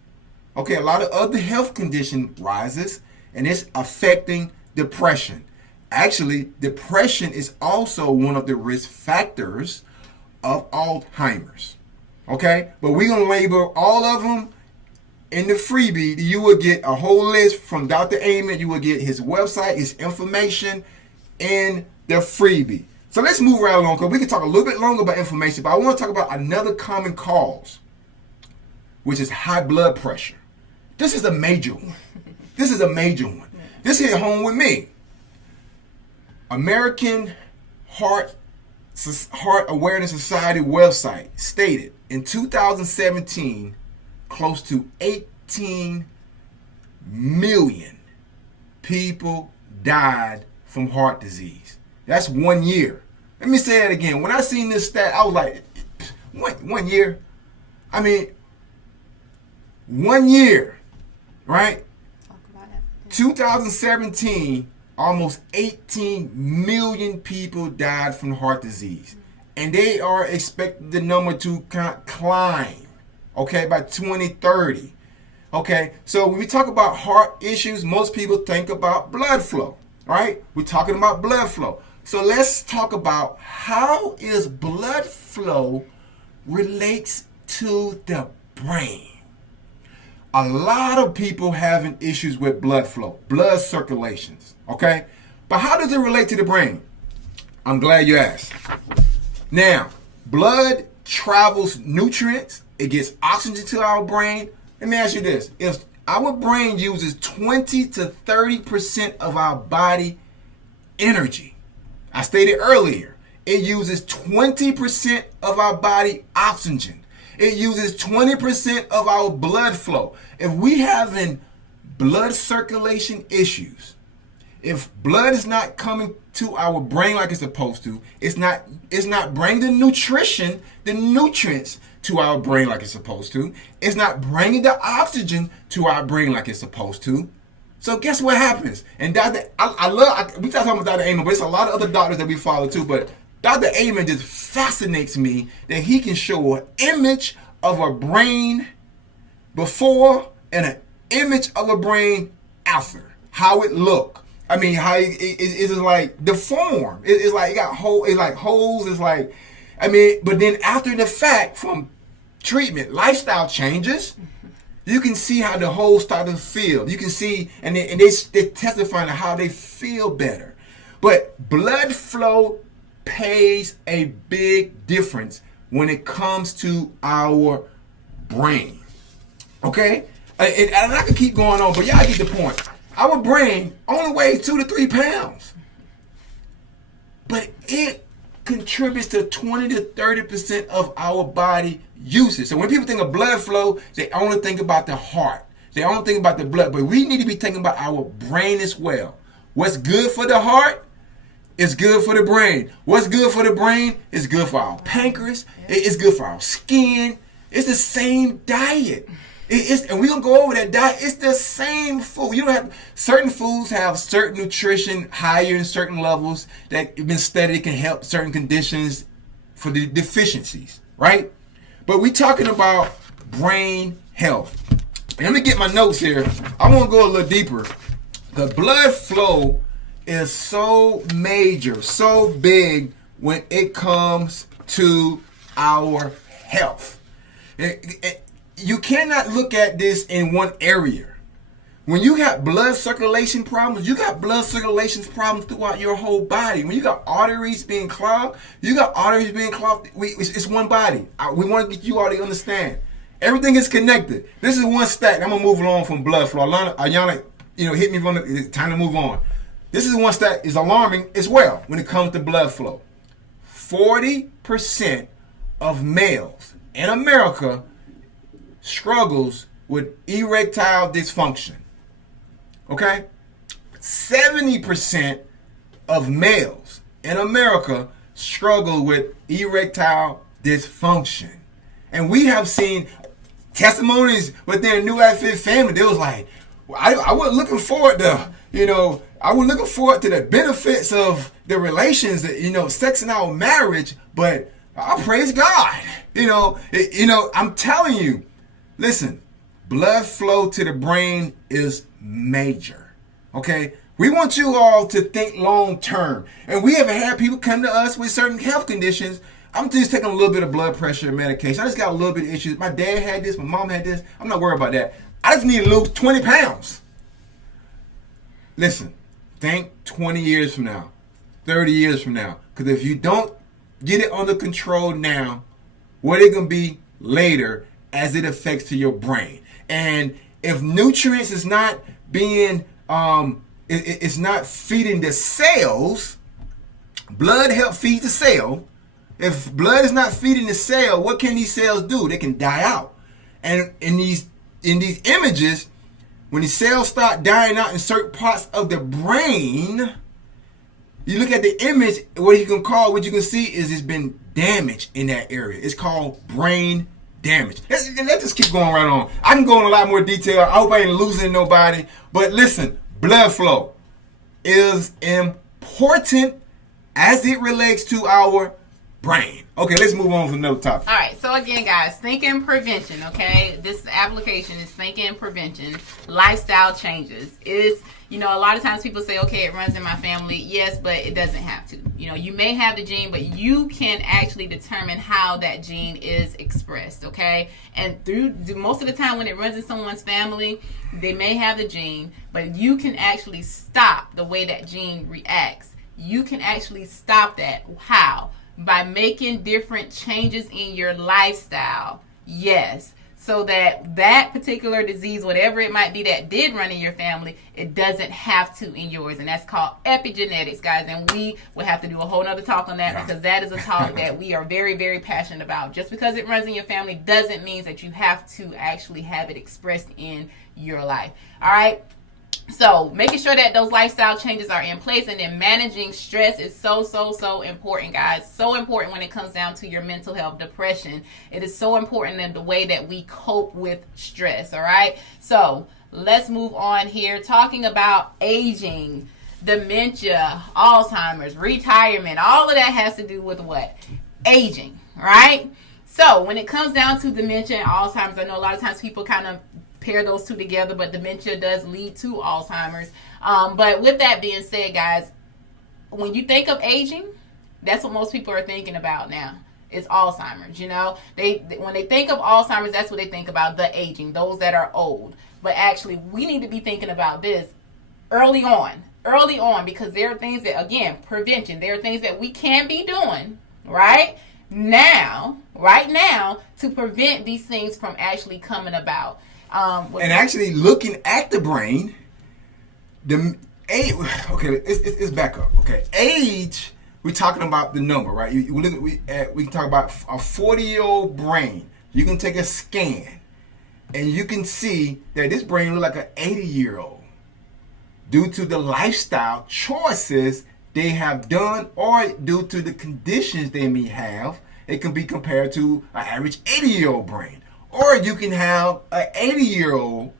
Okay, a lot of other health condition rises, and it's affecting depression. Actually, depression is also one of the risk factors of Alzheimer's. Okay, but we're going to label all of them in the freebie. You will get a whole list from Dr. Amen. You will get his website, his information in the freebie. So let's move right along, because we can talk a little bit longer about inflammation, but I want to talk about another common cause, which is high blood pressure. This is a major one. This hit home with me. American Heart Awareness Society website stated in 2017, close to 18 million people died from heart disease. That's 1 year. Let me say that again. When I seen this stat, I was like, 1 year? I mean, 1 year, right? 2017, almost 18 million people died from heart disease. And they are expecting the number to climb, okay, by 2030. Okay, so when we talk about heart issues, most people think about blood flow, right? We're talking about blood flow. So let's talk about how is blood flow relates to the brain. A lot of people having issues with blood flow, blood circulations, okay? But how does it relate to the brain? I'm glad you asked. Now, blood travels nutrients. It gets oxygen to our brain. Let me ask you this. If our brain uses 20 to 30% of our body energy, I stated earlier, it uses 20% of our body oxygen. It uses 20% of our blood flow. If we having blood circulation issues, if blood is not coming to our brain like it's supposed to, it's not bringing the nutrition, the nutrients to our brain like it's supposed to. It's not bringing the oxygen to our brain like it's supposed to. So guess what happens? And we talking about Dr. Amen, but it's a lot of other doctors that we follow too. But Dr. Amen just fascinates me that he can show an image of a brain before and an image of a brain after. How it look. I mean, how it's like deformed. It's like it got holes. It's like holes. It's like, I mean, but then after the fact, from treatment, lifestyle changes, you can see how the holes start to feel. You can see, and they're testifying to how they feel better. But blood flow plays a big difference when it comes to our brain. Okay? And I could keep going on, but y'all get the point. Our brain only weighs 2 to 3 pounds. But it contributes to 20 to 30% of our body usage. So when people think of blood flow, they only think about the heart. They only think about the blood. But we need to be thinking about our brain as well. What's good for the heart is good for the brain. What's good for the brain is good for our pancreas. It's good for our skin. It's the same diet. And we're going to go over that diet. It's the same food. You don't have certain foods have certain nutrition higher in certain levels that have been studied can help certain conditions for the deficiencies, right? But we're talking about brain health. And let me get my notes here. I want to go a little deeper. The blood flow is so major, so big when it comes to our health. You cannot look at this in one area. When you got blood circulation problems, you got blood circulation problems throughout your whole body. When you got arteries being clogged, it's one body. We want to get you all to understand. Everything is connected. This is one stack. I'm going to move along from blood flow. Ayana, hit me from the time to move on. This is one stat is alarming as well when it comes to blood flow. 40% of males in America struggles with erectile dysfunction. Okay? 70% of males in America struggle with erectile dysfunction. And we have seen testimonies within a New Life Fit family. They was like, I wasn't looking forward to, I was looking forward to the benefits of the relations, sex in our marriage, but I praise God. I'm telling you, listen, blood flow to the brain is major. Okay? We want you all to think long term. And we have had people come to us with certain health conditions. I'm just taking a little bit of blood pressure medication. I just got a little bit of issues. My dad had this, my mom had this. I'm not worried about that. I just need to lose 20 pounds. Listen, think 20 years from now, 30 years from now. Because if you don't get it under control now, what it going to be later as it affects to your brain. And if nutrients is not being, it's not feeding the cells, blood help feed the cell. If blood is not feeding the cell, what can these cells do? They can die out. And in these images, when the cells start dying out in certain parts of the brain, you look at the image, what you can see is it's been damaged in that area. It's called brain damage. Let's just keep going right on. I can go in a lot more detail. I hope I ain't losing nobody. But listen, blood flow. is important as it relates to our brain. Okay, let's move on to another topic. All right, so again, guys, thinking prevention, okay? This application is thinking prevention, lifestyle changes. Is, a lot of times people say, okay, it runs in my family. Yes, but it doesn't have to. You may have the gene, but you can actually determine how that gene is expressed, okay? And most of the time when it runs in someone's family, they may have the gene, but you can actually stop the way that gene reacts. You can actually stop that. How? By making different changes in your lifestyle. Yes. So that particular disease, whatever it might be that did run in your family, it doesn't have to in yours. And that's called epigenetics, guys. And we will have to do a whole nother talk on that, because that is a talk that we are very, very passionate about. Just because it runs in your family doesn't mean that you have to actually have it expressed in your life. All right. So making sure that those lifestyle changes are in place, and then managing stress is so important, guys. So important when it comes down to your mental health, depression. It is so important in the way that we cope with stress. All right. So let's move on here, talking about aging, dementia, Alzheimer's, retirement. All of that has to do with what? Aging, right? So when it comes down to dementia and Alzheimer's, I know a lot of times people kind of pair those two together, but dementia does lead to Alzheimer's. But with that being said, guys, when you think of aging, that's what most people are thinking about now. It's Alzheimer's. When they think of Alzheimer's, that's what they think about, the aging, those that are old. But actually, we need to be thinking about this early on, because there are things that, again, prevention, there are things that we can be doing right now, to prevent these things from actually coming about. And actually looking at the brain, it's back up. Okay, age, we're talking about the number, right? We can talk about a 40-year-old brain. You can take a scan, and you can see that this brain looks like an 80-year-old due to the lifestyle choices they have done, or due to the conditions they may have. It can be compared to an average 80-year-old brain. Or you can have an 80-year-old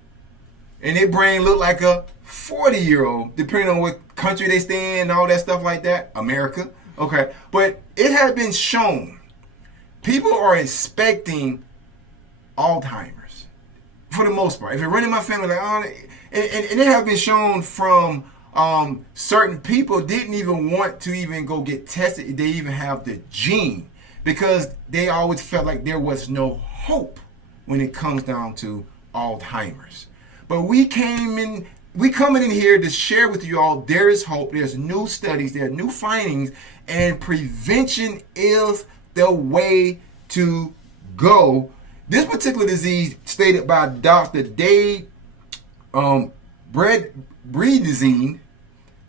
and their brain look like a 40-year-old, depending on what country they stay in and all that stuff like that. America. Okay. But it has been shown people are expecting Alzheimer's for the most part. If you're running my family, and it has been shown from certain people didn't even want to even go get tested. They even have the gene, because they always felt like there was no hope when it comes down to Alzheimer's. But we coming in here to share with you all, there is hope. There's new studies, there are new findings, and prevention is the way to go. This particular disease, stated by Dr. Dave Bredesen,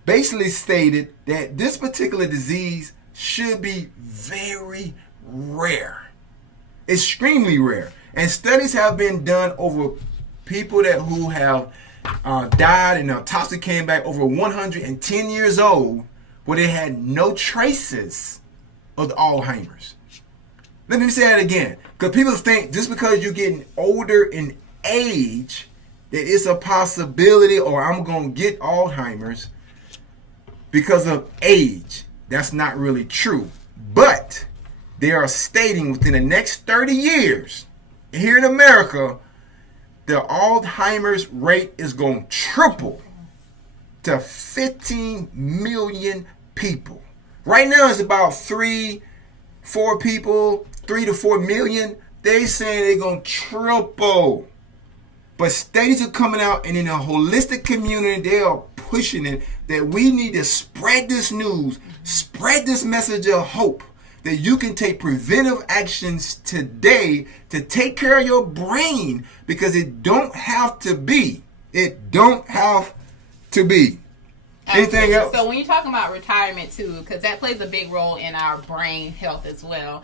basically stated that this particular disease should be very rare, extremely rare. And studies have been done over people who have died, and autopsy came back over 110 years old, where they had no traces of the Alzheimer's. Let me say that again, because people think just because you're getting older in age that it's a possibility, or I'm going to get Alzheimer's because of age. That's not really true. But they are stating within the next 30 years, here in America, the Alzheimer's rate is going to triple to 15 million people. Right now it's about 3 to 4 million. They saying they're going to triple. But studies are coming out, and in a holistic community, they are pushing it that we need to spread this news, spread this message of hope, that you can take preventive actions today to take care of your brain, because it don't have to be. It don't have to be. Anything else? So when you're talking about retirement too, because that plays a big role in our brain health as well.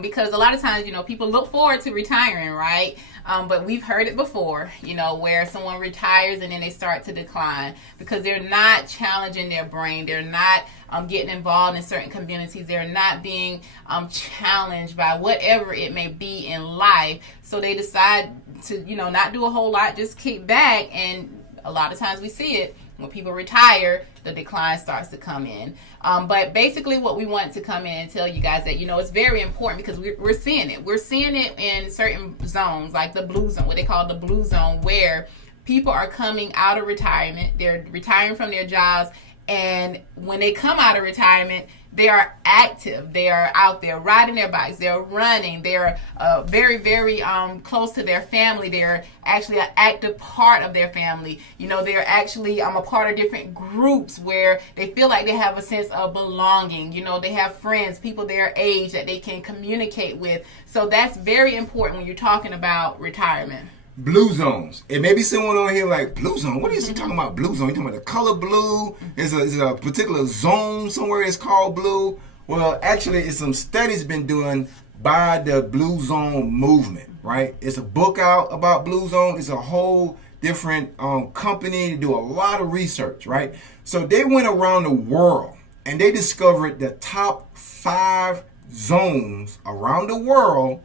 Because a lot of times, people look forward to retiring, right? But we've heard it before, where someone retires and then they start to decline because they're not challenging their brain. They're not getting involved in certain communities. They're not being challenged by whatever it may be in life. So they decide to, not do a whole lot, just kick back, and a lot of times we see it when people retire, the decline starts to come in. But basically what we want to come in and tell you guys that, it's very important because we're seeing it. We're seeing it in certain zones, like the blue zone, what they call the blue zone, where people are coming out of retirement. They're retiring from their jobs. And when they come out of retirement, they are active. They are out there riding their bikes. They're running. They're very, very close to their family. They're actually an active part of their family. They're actually a part of different groups where they feel like they have a sense of belonging. They have friends, people their age that they can communicate with. So that's very important when you're talking about retirement. Blue zones. It may be someone on here like, blue zone? What is he talking about, blue zone? You talking about the color blue? Is a particular zone somewhere it's called blue? Well, actually, it's some studies been done by the blue zone movement, right? It's a book out about blue zone. It's a whole different company. They do a lot of research, right? So they went around the world and they discovered the top 5 zones around the world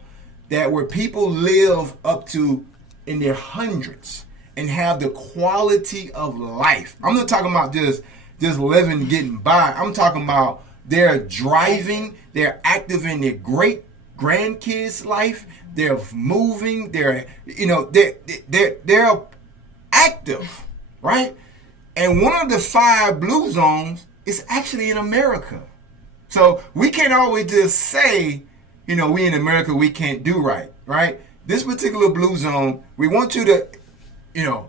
that where people live up to in their hundreds and have the quality of life. I'm not talking about just living, getting by. I'm talking about they're driving, they're active in their great grandkids' life, they're moving, they're active, right? And one of the 5 blue zones is actually in America. So we can't always just say, we in America, we can't do right? This particular blue zone, we want you to,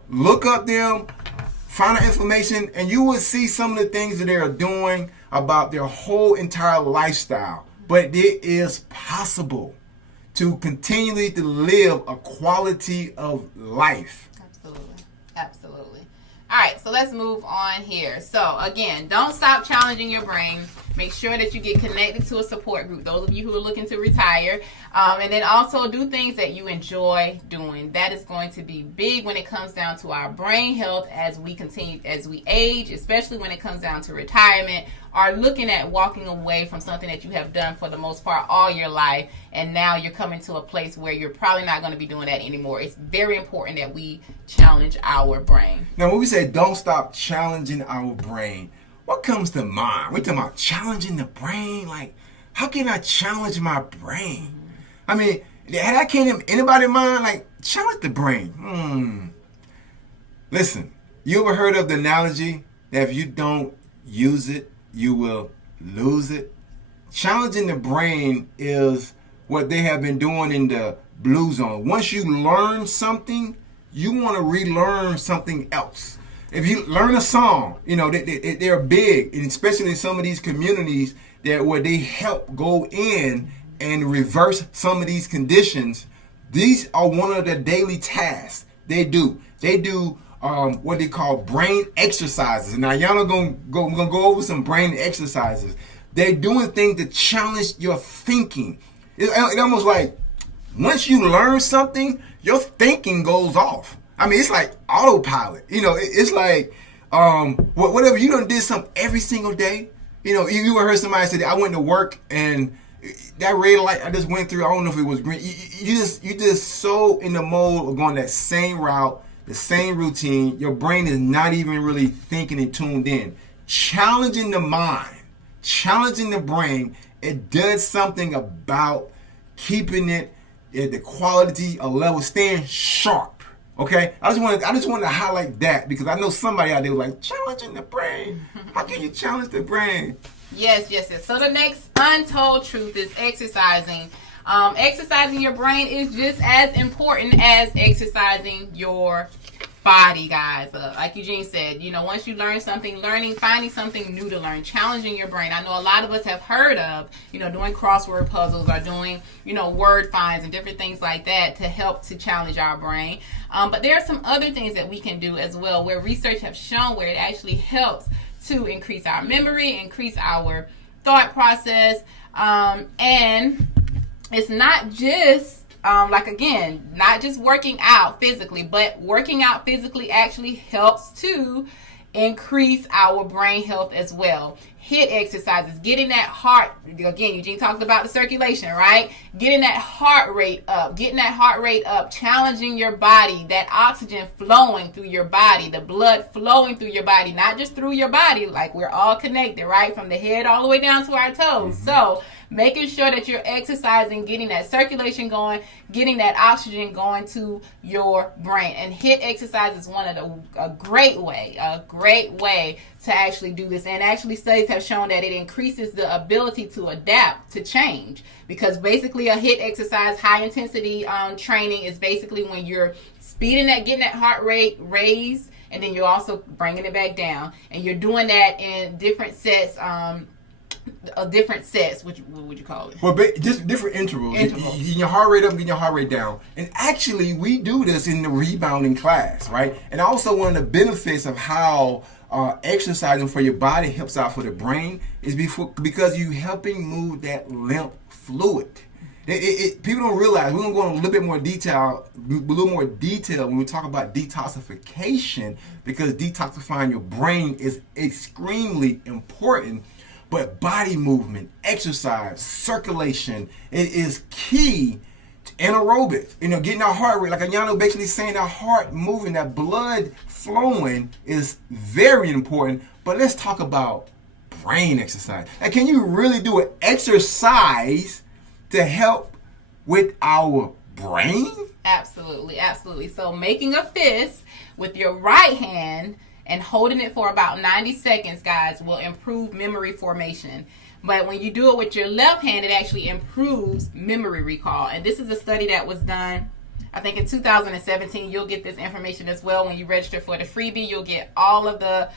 look up them, find out information, and you will see some of the things that they are doing about their whole entire lifestyle. But it is possible to continually to live a quality of life. Absolutely. All right, so let's move on here. So again, don't stop challenging your brain. Make sure that you get connected to a support group, those of you who are looking to retire. And then also do things that you enjoy doing. That is going to be big when it comes down to our brain health as we age, especially when it comes down to retirement, or looking at walking away from something that you have done for the most part all your life, and now you're coming to a place where you're probably not going to be doing that anymore. It's very important that we challenge our brain. Now, when we say don't stop challenging our brain, what comes to mind? We're talking about challenging the brain. Like, how can I challenge my brain? I mean, had I came to anybody in mind, like, challenge the brain. Listen, you ever heard of the analogy that if you don't use it, you will lose it? Challenging the brain is what they have been doing in the blue zone. Once you learn something, you want to relearn something else. If you learn a song, they're big, and especially in some of these communities where they help go in and reverse some of these conditions. These are one of the daily tasks they do. They do what they call brain exercises. Now, y'all are gonna go over some brain exercises. They're doing things to challenge your thinking. It's almost like once you learn something, your thinking goes off. I mean, it's like autopilot. It's like whatever you done did something every single day. You heard somebody say that I went to work and that red light I just went through, I don't know if it was green. You just so in the mode of going that same route, the same routine. Your brain is not even really thinking and tuned in. Challenging the mind, challenging the brain, it does something about keeping it at the quality of level, staying sharp. Okay, I just wanted to highlight that because I know somebody out there was like, challenging the brain. How can you challenge the brain? Yes. So the next untold truth is exercising. Exercising your brain is just as important as exercising your body, guys. Like Eugene said, once you learn something, finding something new to learn, challenging your brain. I know a lot of us have heard of, doing crossword puzzles or doing, word finds and different things like that to help to challenge our brain. But there are some other things that we can do as well, where research have shown where it actually helps to increase our memory, increase our thought process, and it's not just not just working out physically, but working out physically actually helps to increase our brain health as well. HIIT exercises, getting that heart, again, Eugene talked about the circulation, right? Getting that heart rate up, challenging your body, that oxygen flowing through your body, the blood flowing through your body, not just through your body, like we're all connected, right? From the head all the way down to our toes. Mm-hmm. So making sure that you're exercising, getting that circulation going, getting that oxygen going to your brain. And HIIT exercise is a great way to actually do this. And actually studies have shown that it increases the ability to adapt to change. Because basically a HIIT exercise, high intensity training, is basically when you're speeding that, getting that heart rate raised, and then you're also bringing it back down. And you're doing that in different sets, what would you call it? Well, just different intervals. Getting your heart rate up, getting your heart rate down. And actually, we do this in the rebounding class, right? And also one of the benefits of how exercising for your body helps out for the brain is because you're helping move that lymph fluid. People don't realize, we're going to go into a little more detail when we talk about detoxification, because detoxifying your brain is extremely important. But body movement, exercise, circulation, it is key to anaerobics. Getting our heart rate, like Ayano basically saying, our heart moving, that blood flowing is very important. But let's talk about brain exercise. Now, can you really do an exercise to help with our brain? Absolutely, absolutely. So making a fist with your right hand and holding it for about 90 seconds, guys, will improve memory formation. But when you do it with your left hand, it actually improves memory recall. And this is a study that was done, I think, in 2017. You'll get this information as well when you register for the freebie. You'll get all of the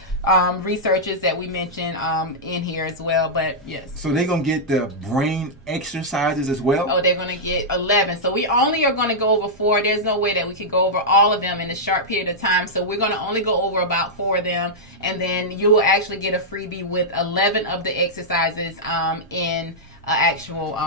researches that we mentioned in here as well. But yes. So they're going to get the brain exercises as well? Oh, they're going to get 11. So we only are going to go over 4. There's no way that we can go over all of them in a short period of time. So we're going to only go over about 4 of them. And then you will actually get a freebie with 11 of the exercises in actual...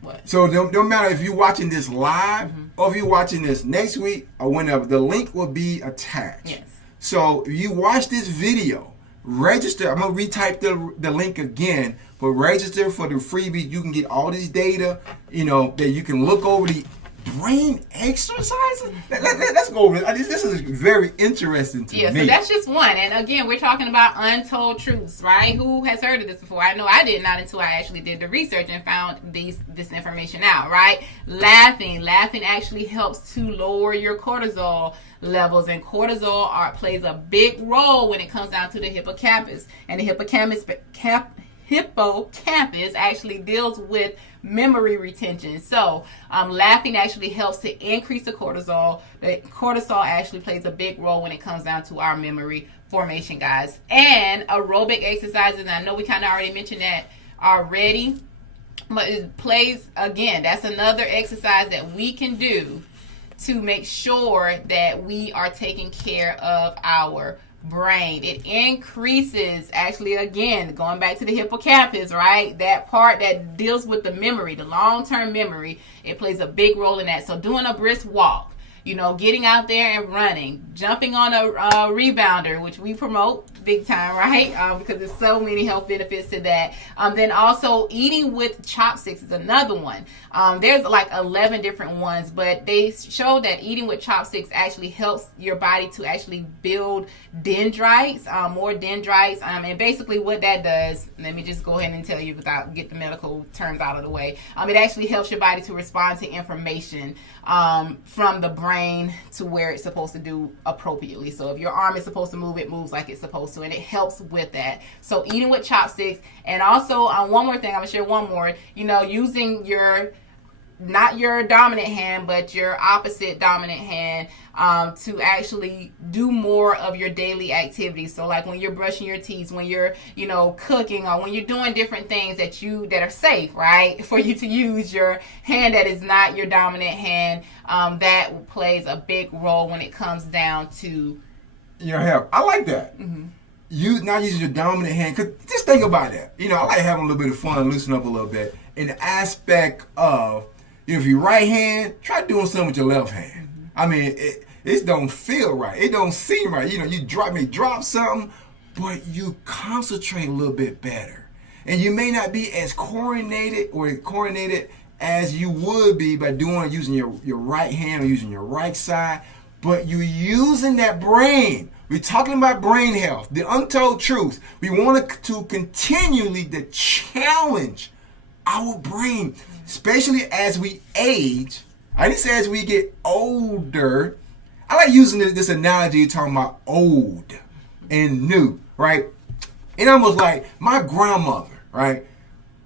What? So no matter if you're watching this live or if you're watching this next week or whenever, the link will be attached. Yes. So if you watch this video, register. I'm going to retype the link again, but register for the freebie. You can get all this data, that you can look over the brain exercises. Let's go over this. This is very interesting to me. Yeah, so that's just one. And again, we're talking about untold truths, right? Who has heard of this before? I know I did not until I actually did the research and found this information out, right? Laughing actually helps to lower your cortisol levels, and cortisol plays a big role when it comes down to the hippocampus. And the hippocampus actually deals with memory retention. So laughing actually helps to increase the cortisol. The cortisol actually plays a big role when it comes down to our memory formation, guys. And aerobic exercises, and I know we kind of already mentioned that already, but it plays, again, that's another exercise that we can do to make sure that we are taking care of our brain. It increases, actually, again, going back to the hippocampus, right? That part that deals with the memory, the long-term memory, it plays a big role in that. So doing a brisk walk, getting out there and running, jumping on a rebounder, which we promote big time, right? Because there's so many health benefits to that. Then also eating with chopsticks is another one. There's like 11 different ones, but they show that eating with chopsticks actually helps your body to actually build dendrites, more dendrites. And basically what that does, let me just go ahead and tell you without get the medical terms out of the way. It actually helps your body to respond to information from the brain to where it's supposed to do appropriately. So if your arm is supposed to move, it moves like it's supposed to, and it helps with that. So eating with chopsticks, and also one more thing, I'm gonna share one more. Using not your dominant hand, but your opposite dominant hand to actually do more of your daily activities. So like when you're brushing your teeth, when you're, cooking, or when you're doing different things that are safe, right? For you to use your hand that is not your dominant hand, that plays a big role when it comes down to your health. I like that. Mm-hmm. You not using your dominant hand, because just think about that. I like having a little bit of fun, loosen up a little bit. In the aspect of, if you're right hand, try doing something with your left hand. Mm-hmm. It don't feel right. It don't seem right. You drop something, but you concentrate a little bit better. And you may not be as coordinated as you would be by using your right hand or using your right side, but you're using that brain. We're talking about brain health, the untold truth. We want to continually to challenge our brain, especially as we age. I didn't say as we get older. I like using this analogy talking about old and new, right? It almost like my grandmother, right?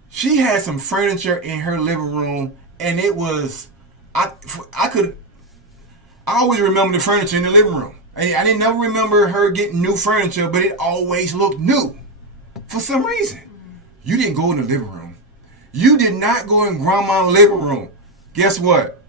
She had some furniture in her living room, and it was, I always remember the furniture in the living room. I didn't never remember her getting new furniture, but it always looked new. For some reason. You didn't go in the living room. You did not go in grandma's living room. Guess what?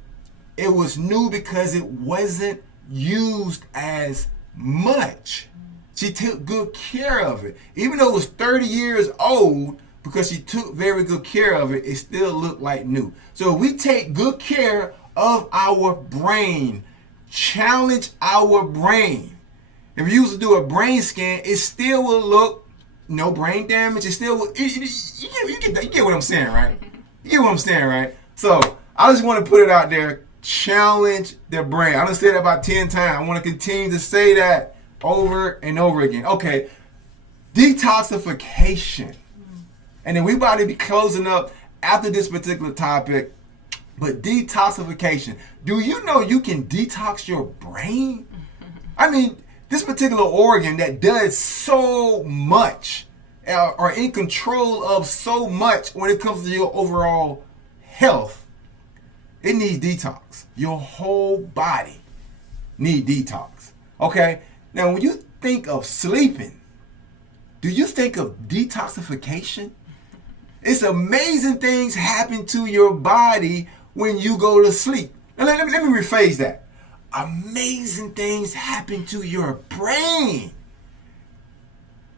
It was new because it wasn't used as much. She took good care of it. Even though it was 30 years old, because she took very good care of it, it still looked like new. So we take good care of our brain. Challenge our brain. If you used to do a brain scan, it still will look no brain damage. It still will. You get what I'm saying, right? You get what I'm saying, right? So I just want to put it out there. Challenge the brain. I done said that about 10 times. I want to continue to say that over and over again. Okay, detoxification. And then we about to be closing up after this particular topic. But detoxification. Do you know you can detox your brain? I mean, this particular organ that does so much are in control of so much when it comes to your overall health. It needs detox. Your whole body needs detox. Okay? Now, when you think of sleeping, do you think of detoxification? It's amazing things happen to your body when you go to sleep. Now, let me rephrase that. Amazing things happen to your brain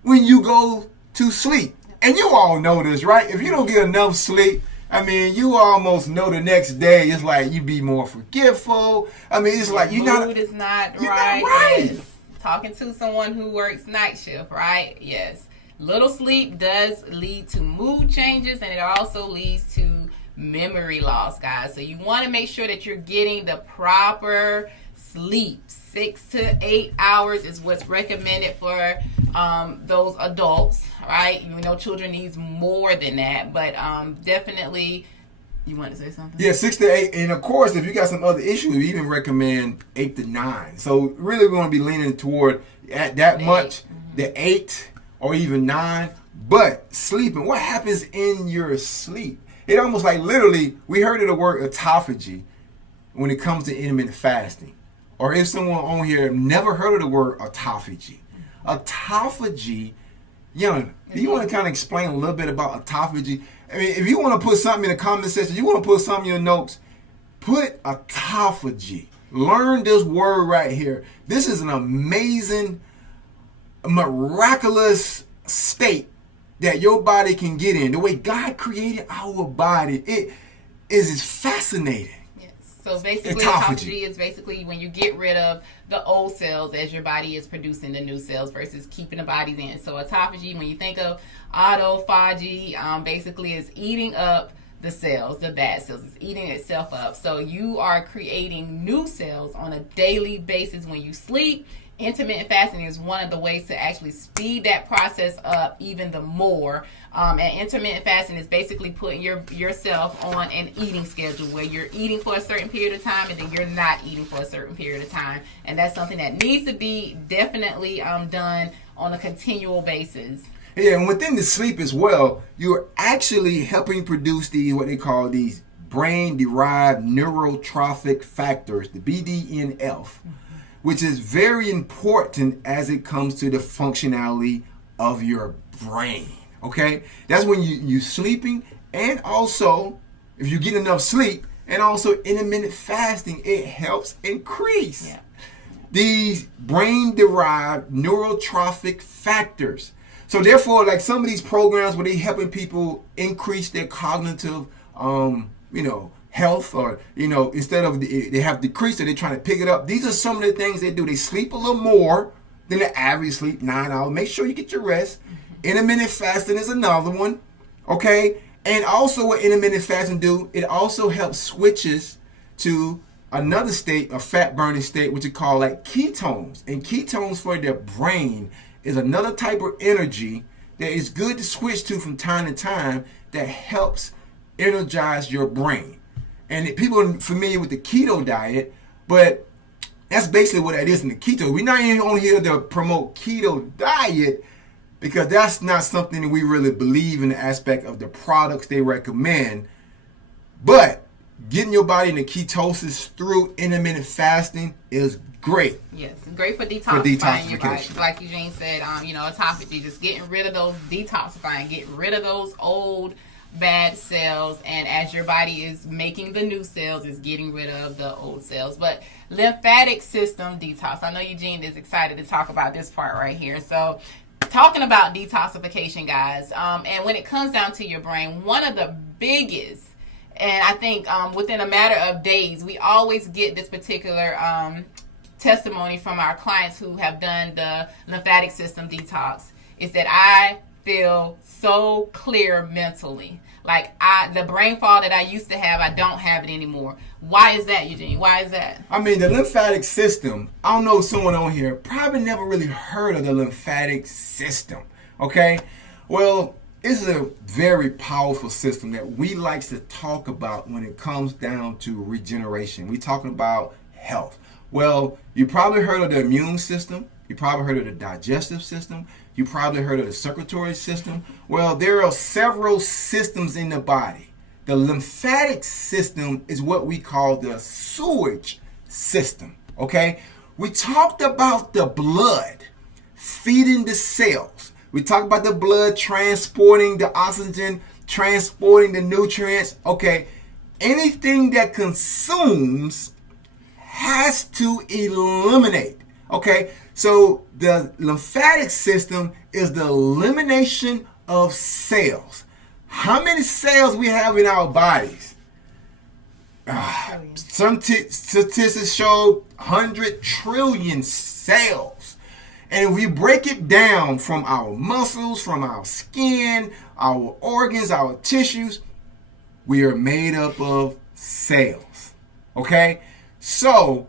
when you go to sleep. And you all know this, right? If you don't get enough sleep, I mean, you almost know the next day it's like you be more forgetful. I mean, it's like mood is not right. Yes. Talking to someone who works night shift, right? Yes. Little sleep does lead to mood changes, and it also leads to memory loss, guys. So you want to make sure that you're getting the proper sleep. 6 to 8 hours is what's recommended for those adults, right? You know, children needs more than that, but definitely. You want to say something? Yeah, 6 to 8, and of course, if you got some other issues, we even recommend 8 to 9. So really, we want to be leaning toward at that much, the 8 or even 9. But sleeping, what happens in your sleep? It almost like literally, we heard of the word autophagy when it comes to intermittent fasting. Or if someone on here never heard of the word autophagy. Autophagy, Young, do you want to kind of explain a little bit about autophagy? I mean, if you want to put something in the comment section, you want to put something in your notes, put autophagy. Learn this word right here. This is an amazing, miraculous state that your body can get in. The way God created our body, it is fascinating. Yes. So basically, autophagy is basically when you get rid of the old cells as your body is producing the new cells versus keeping the bodies in. So autophagy, when you think of autophagy, basically is eating up the cells, the bad cells. It's eating itself up. So you are creating new cells on a daily basis when you sleep. Intermittent fasting is one of the ways to actually speed that process up even the more. And intermittent fasting is basically putting yourself on an eating schedule where you're eating for a certain period of time and then you're not eating for a certain period of time. And that's something that needs to be definitely done on a continual basis. Yeah, and within the sleep as well, you're actually helping produce what they call these brain-derived neurotrophic factors, the BDNF, which is very important as it comes to the functionality of your brain. Okay, that's when you sleeping, and also if you get enough sleep, and also intermittent fasting, it helps increase these brain-derived neurotrophic factors. So therefore, like some of these programs where they helping people increase their cognitive, health, or instead of they have decreased it, they're trying to pick it up. These are some of the things they do. They sleep a little more than the average sleep, 9 hours. Make sure you get your rest. Intermittent fasting is another one, okay? And also what intermittent fasting do, it also helps switches to another state, a fat burning state, which is called like ketones. And ketones for their brain is another type of energy that is good to switch to from time to time that helps energize your brain. And people are familiar with the keto diet, but that's basically what that is in the keto. We're not even on here to promote keto diet because that's not something that we really believe in the aspect of the products they recommend. But getting your body into ketosis through intermittent fasting is great. Yes, great for detoxifying your body. Like Eugene said, autophagy, just getting rid of those, detoxifying, getting rid of those old bad cells, and as your body is making the new cells, is getting rid of the old cells. But lymphatic system detox, I know Eugene is excited to talk about this part right here. So talking about detoxification, guys, and when it comes down to your brain, one of the biggest, and I think within a matter of days, we always get this particular testimony from our clients who have done the lymphatic system detox, is that I feel so clear mentally. Like the brain fog that I used to have, I don't have it anymore. Why is that, Eugene? Why is that? I mean, the lymphatic system, I don't know, someone on here probably never really heard of the lymphatic system, okay? Well, it's a very powerful system that we like to talk about when it comes down to regeneration. We're talking about health. Well, you probably heard of the immune system. You probably heard of the digestive system. You probably heard of the circulatory system. Well, there are several systems in the body. The lymphatic system is what we call the sewage system, okay? We talked about the blood feeding the cells. We talked about the blood transporting the oxygen, transporting the nutrients. Okay, anything that consumes has to eliminate. Okay, so the lymphatic system is the elimination of cells. How many cells we have in our bodies? Some statistics show 100 trillion cells. And we break it down from our muscles, from our skin, our organs, our tissues, we are made up of cells. Okay? So,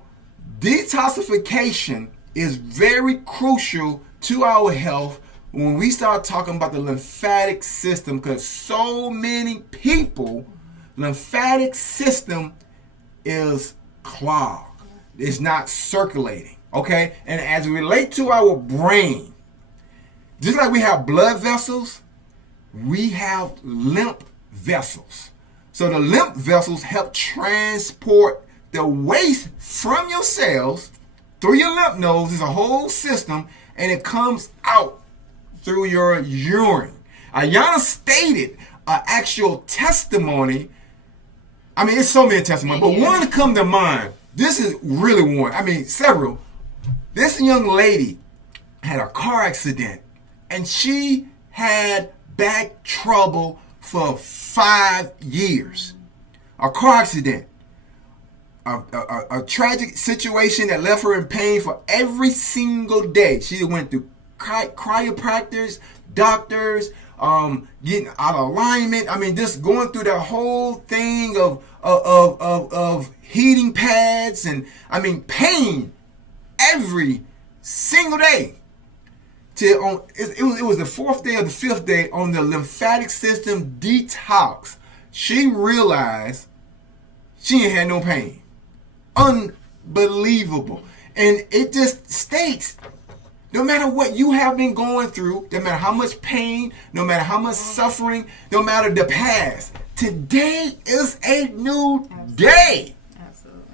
detoxification is very crucial to our health when we start talking about the lymphatic system, because so many people, lymphatic system is clogged. It's not circulating. Okay, and as it relates to our brain, just like we have blood vessels, we have lymph vessels. So the lymph vessels help transport the waste from your cells through your lymph nodes. It's a whole system, and it comes out through your urine. Ayana stated an actual testimony. I mean, it's so many testimonies, but one to come to mind. This is really one. I mean, several. This young lady had a car accident, and she had back trouble for 5 years. A car accident, a tragic situation that left her in pain for every single day. She went through chiropractors, doctors, getting out of alignment. I mean, just going through the whole thing of heating pads, and I mean, pain every single day. It was the 4th day or the 5th day on the lymphatic system detox. She realized she ain't had no pain. Unbelievable. And it just states, no matter what you have been going through, no matter how much pain, no matter how much suffering, no matter the past, today is a new day.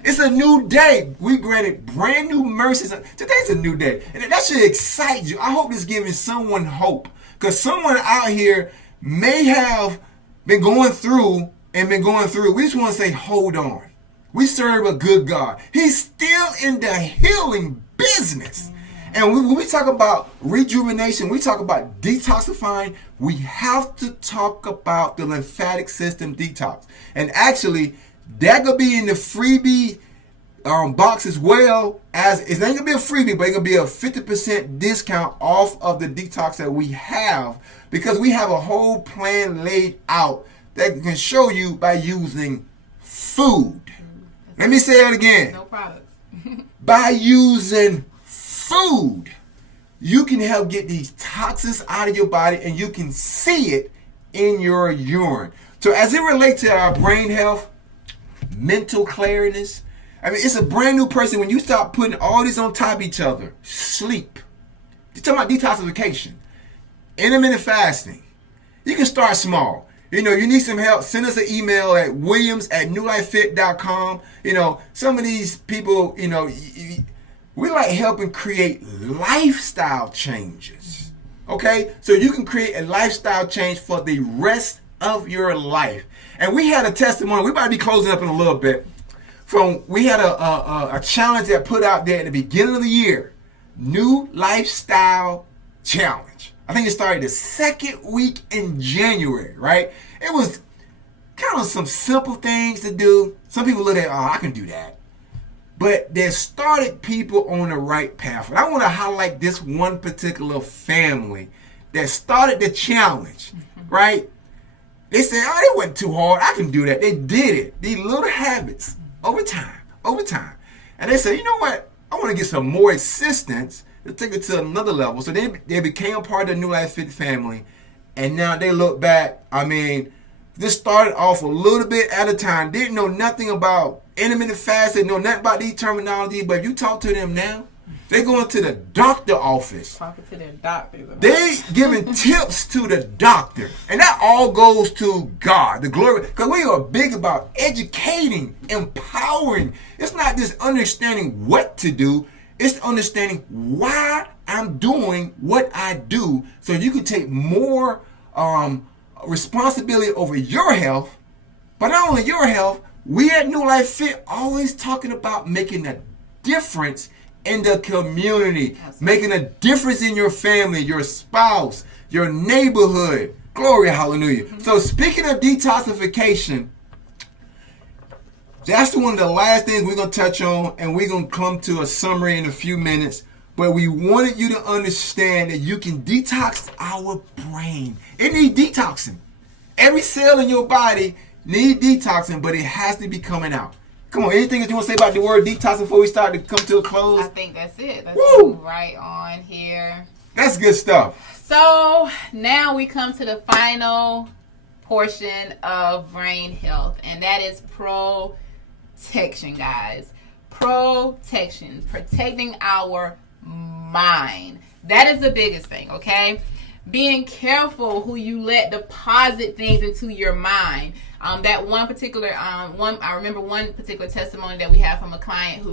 It's a new day. We granted brand new mercies. Today's a new day. And that should excite you. I hope it's giving someone hope. Because someone out here may have been going through. We just want to say, hold on. We serve a good God. He's still in the healing business. And when we talk about rejuvenation, we talk about detoxifying, we have to talk about the lymphatic system detox. And actually, That could be in the freebie box as well. As it's not gonna be a freebie, but it's gonna be a 50% discount off of the detox that we have, because we have a whole plan laid out that can show you by using food. Let me say it again. No products. By using food, you can help get these toxins out of your body, and you can see it in your urine. So as it relates to our brain health, mental clarity, I mean, it's a brand new person when you start putting all these on top of each other. Sleep. You're talking about detoxification. Intermittent fasting. You can start small. You know, you need some help, send us an email at williams@newlifefit.com. You know, some of these people, you know, we like helping create lifestyle changes. Okay? So you can create a lifestyle change for the rest of your life. And we had a testimony. We're about to be closing up in a little bit. We had a challenge that put out there at the beginning of the year. New Lifestyle Challenge. I think it started the second week in January, right? It was kind of some simple things to do. Some people look at, oh, I can do that. But they started people on the right path. And I want to highlight this one particular family that started the challenge, right? They said, oh, it wasn't too hard. I can do that. They did it. These little habits over time. And they said, you know what? I want to get some more assistance to take it to another level. So they became a part of the New Life Fit family. And now they look back. I mean, this started off a little bit at a time. Didn't know nothing about intermittent fasting, know nothing about these terminology. But if you talk to them now, they're going to the doctor office. Talking to their doctors. They giving tips to the doctor. And that all goes to God, the glory. Because we are big about educating, empowering. It's not just understanding what to do. It's understanding why I'm doing what I do, so you can take more responsibility over your health. But not only your health, we at New Life Fit always talking about making a difference in the community, making a difference in your family, your spouse, your neighborhood. Glory, hallelujah. Mm-hmm. So speaking of detoxification, that's one of the last things we're going to touch on, and we're going to come to a summary in a few minutes. But we wanted you to understand that you can detox our brain. It needs detoxing. Every cell in your body needs detoxing, but it has to be coming out. Come on, anything that you want to say about the word detox before we start to come to a close? I think that's it. Let's move right on here. That's good stuff. So now we come to the final portion of brain health, and that is protection, guys. Protection. Protecting our mind. That is the biggest thing, okay? Being careful who you let deposit things into your mind. That one particular I remember one particular testimony that we had from a client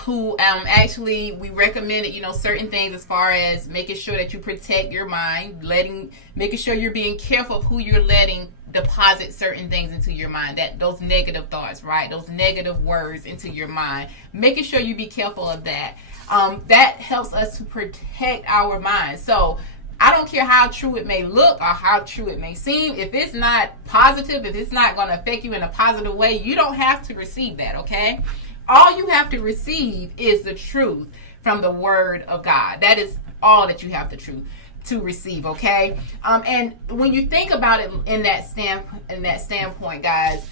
who actually we recommended, certain things as far as making sure that you protect your mind, making sure you're being careful of who you're letting deposit certain things into your mind, that those negative thoughts, right? Those negative words into your mind. Making sure you be careful of that. That helps us to protect our mind. So I don't care how true it may look or how true it may seem. If it's not positive, if it's not going to affect you in a positive way, you don't have to receive that, okay? All you have to receive is the truth from the Word of God. That is all that you have to receive, okay? And when you think about it in that standpoint, guys,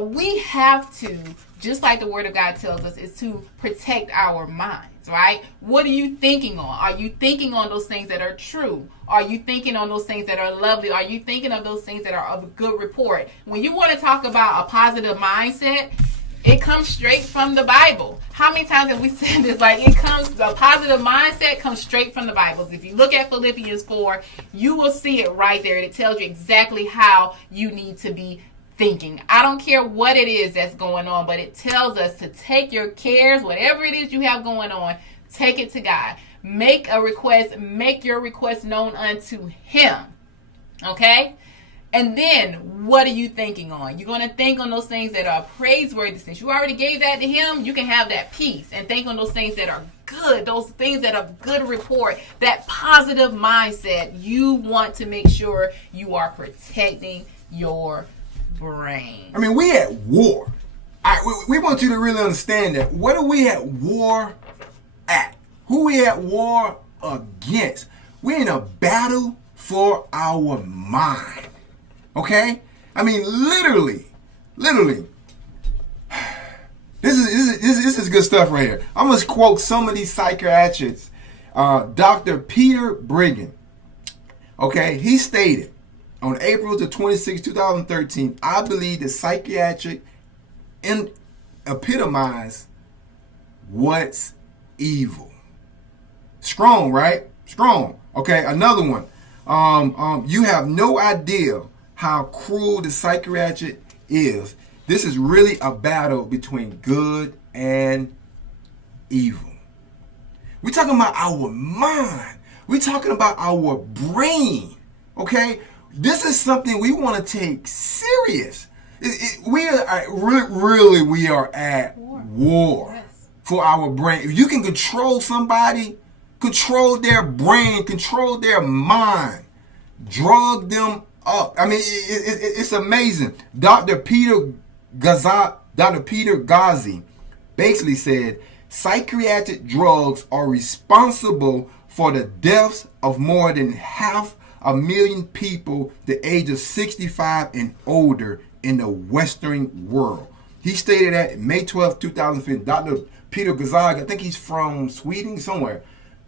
we have to, just like the Word of God tells us, is to protect our minds, right? What are you thinking on? Are you thinking on those things that are true? Are you thinking on those things that are lovely? Are you thinking of those things that are of good report? When you want to talk about a positive mindset, it comes straight from the Bible. How many times have we said this? The positive mindset comes straight from the Bible. If you look at Philippians 4, you will see it right there. It tells you exactly how you need to be thinking. I don't care what it is that's going on, but it tells us to take your cares, whatever it is you have going on, take it to God. Make a request, make your request known unto Him. Okay? And then, what are you thinking on? You're going to think on those things that are praiseworthy. Since you already gave that to Him, you can have that peace and think on those things that are good, those things that are good report, that positive mindset. You want to make sure you are protecting your brain. I mean, we at war. We want you to really understand that. What are we at war at? Who we at war against? We're in a battle for our mind. Okay? I mean, literally. This is good stuff right here. I'm going to quote some of these psychiatrists. Dr. Peter Brigham. Okay? He stated on April the 26th, 2013, I believe that psychiatric epitomize what's evil. Strong, right? Strong. Okay, another one. You have no idea how cruel the psychiatric is. This is really a battle between good and evil. We're talking about our mind. We're talking about our brain. Okay? This is something we want to take serious. We are at war for our brain. If you can control somebody, control their brain, control their mind, drug them up. I mean, it's amazing. Dr. Peter Ghazi basically said, psychiatric drugs are responsible for the deaths of more than 500,000 people the age of 65 and older in the Western world. He stated that May 12, 2015. Dr. Peter Ghazi, I think he's from Sweden somewhere.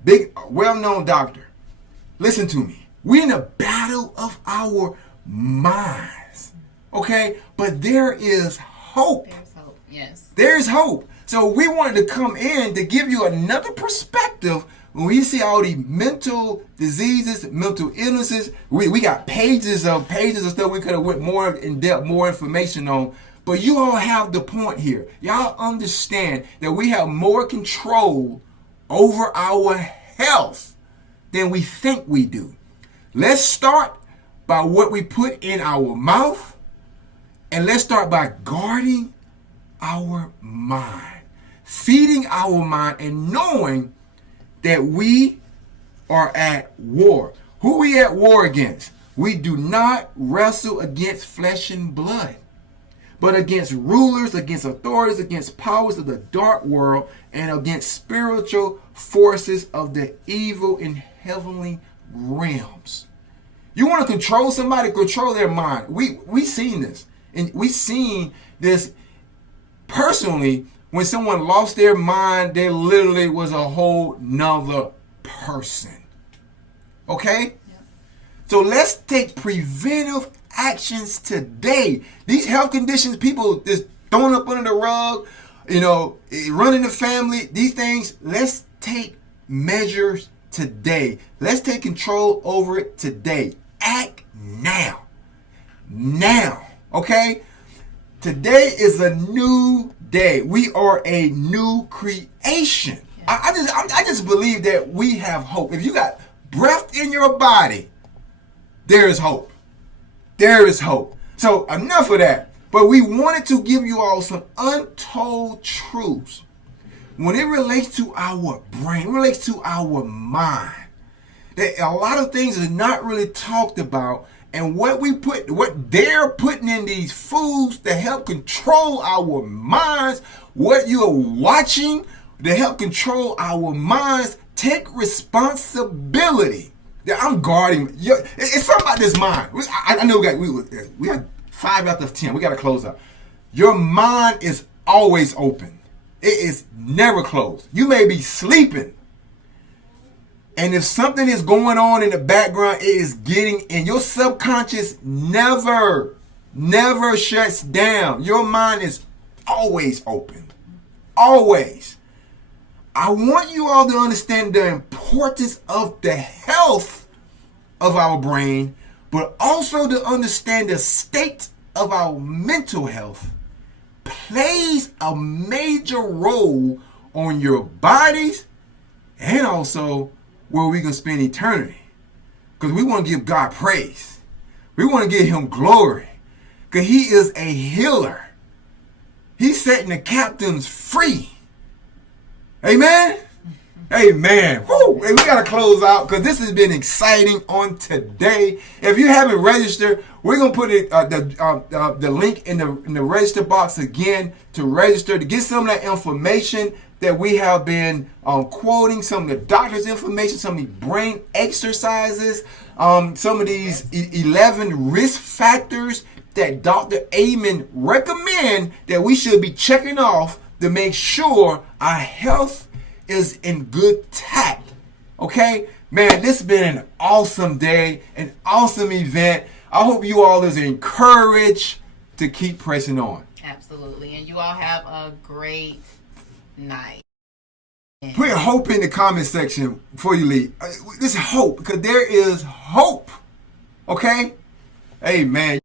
Big, well-known doctor. Listen to me. We're in a battle of our minds. Okay? But there is hope. There's hope, yes. There's hope. So we wanted to come in to give you another perspective. When we see all these mental diseases, mental illnesses, we got pages of stuff we could have went more in depth, more information on. But you all have the point here. Y'all understand that we have more control over our health than we think we do. Let's start by what we put in our mouth, and let's start by guarding our mind, feeding our mind, and knowing that we are at war. Who we at war against? We do not wrestle against flesh and blood, but against rulers, against authorities, against powers of the dark world, and against spiritual forces of the evil in heavenly realms. You want to control somebody, control their mind. We seen this. And we seen this personally. When someone lost their mind, they literally was a whole nother person. Okay? Yep. So let's take preventive actions today. These health conditions, people just throwing up under the rug, running the family, these things, let's take measures today. Let's take control over it today. Act now. Now. Okay? Today is a new day. We are a new creation. I just believe that we have hope. If you got breath in your body, there is hope. There is hope. So enough of that. But we wanted to give you all some untold truths when it relates to our brain, relates to our mind. That a lot of things are not really talked about. And what they're putting in these foods to help control our minds, what you're watching to help control our minds, take responsibility. I'm guarding. It's something about this mind. I know we got 5 out of 10. We got to close up. Your mind is always open. It is never closed. You may be sleeping, and if something is going on in the background, it is getting in. Your subconscious never shuts down. Your mind is always open. Always. I want you all to understand the importance of the health of our brain, but also to understand the state of our mental health plays a major role on your bodies and also where we can spend eternity. Because we want to give God praise. We want to give him glory. Because he is a healer. He's setting the captives free. Amen? Amen. Woo! Hey, we got to close out because this has been exciting on today. If you haven't registered, we're going to put the link in the register box again to register, to get some of that information that we have been quoting, some of the doctor's information, some of the brain exercises, some of these 11 risk factors that Dr. Amen recommend that we should be checking off to make sure our health is in good tact. Okay? Man, this has been an awesome day, an awesome event. I hope you all is encouraged to keep pressing on. Absolutely. And you all have a great night. Put hope in the comment section before you leave. This hope, because there is hope. Okay? Amen.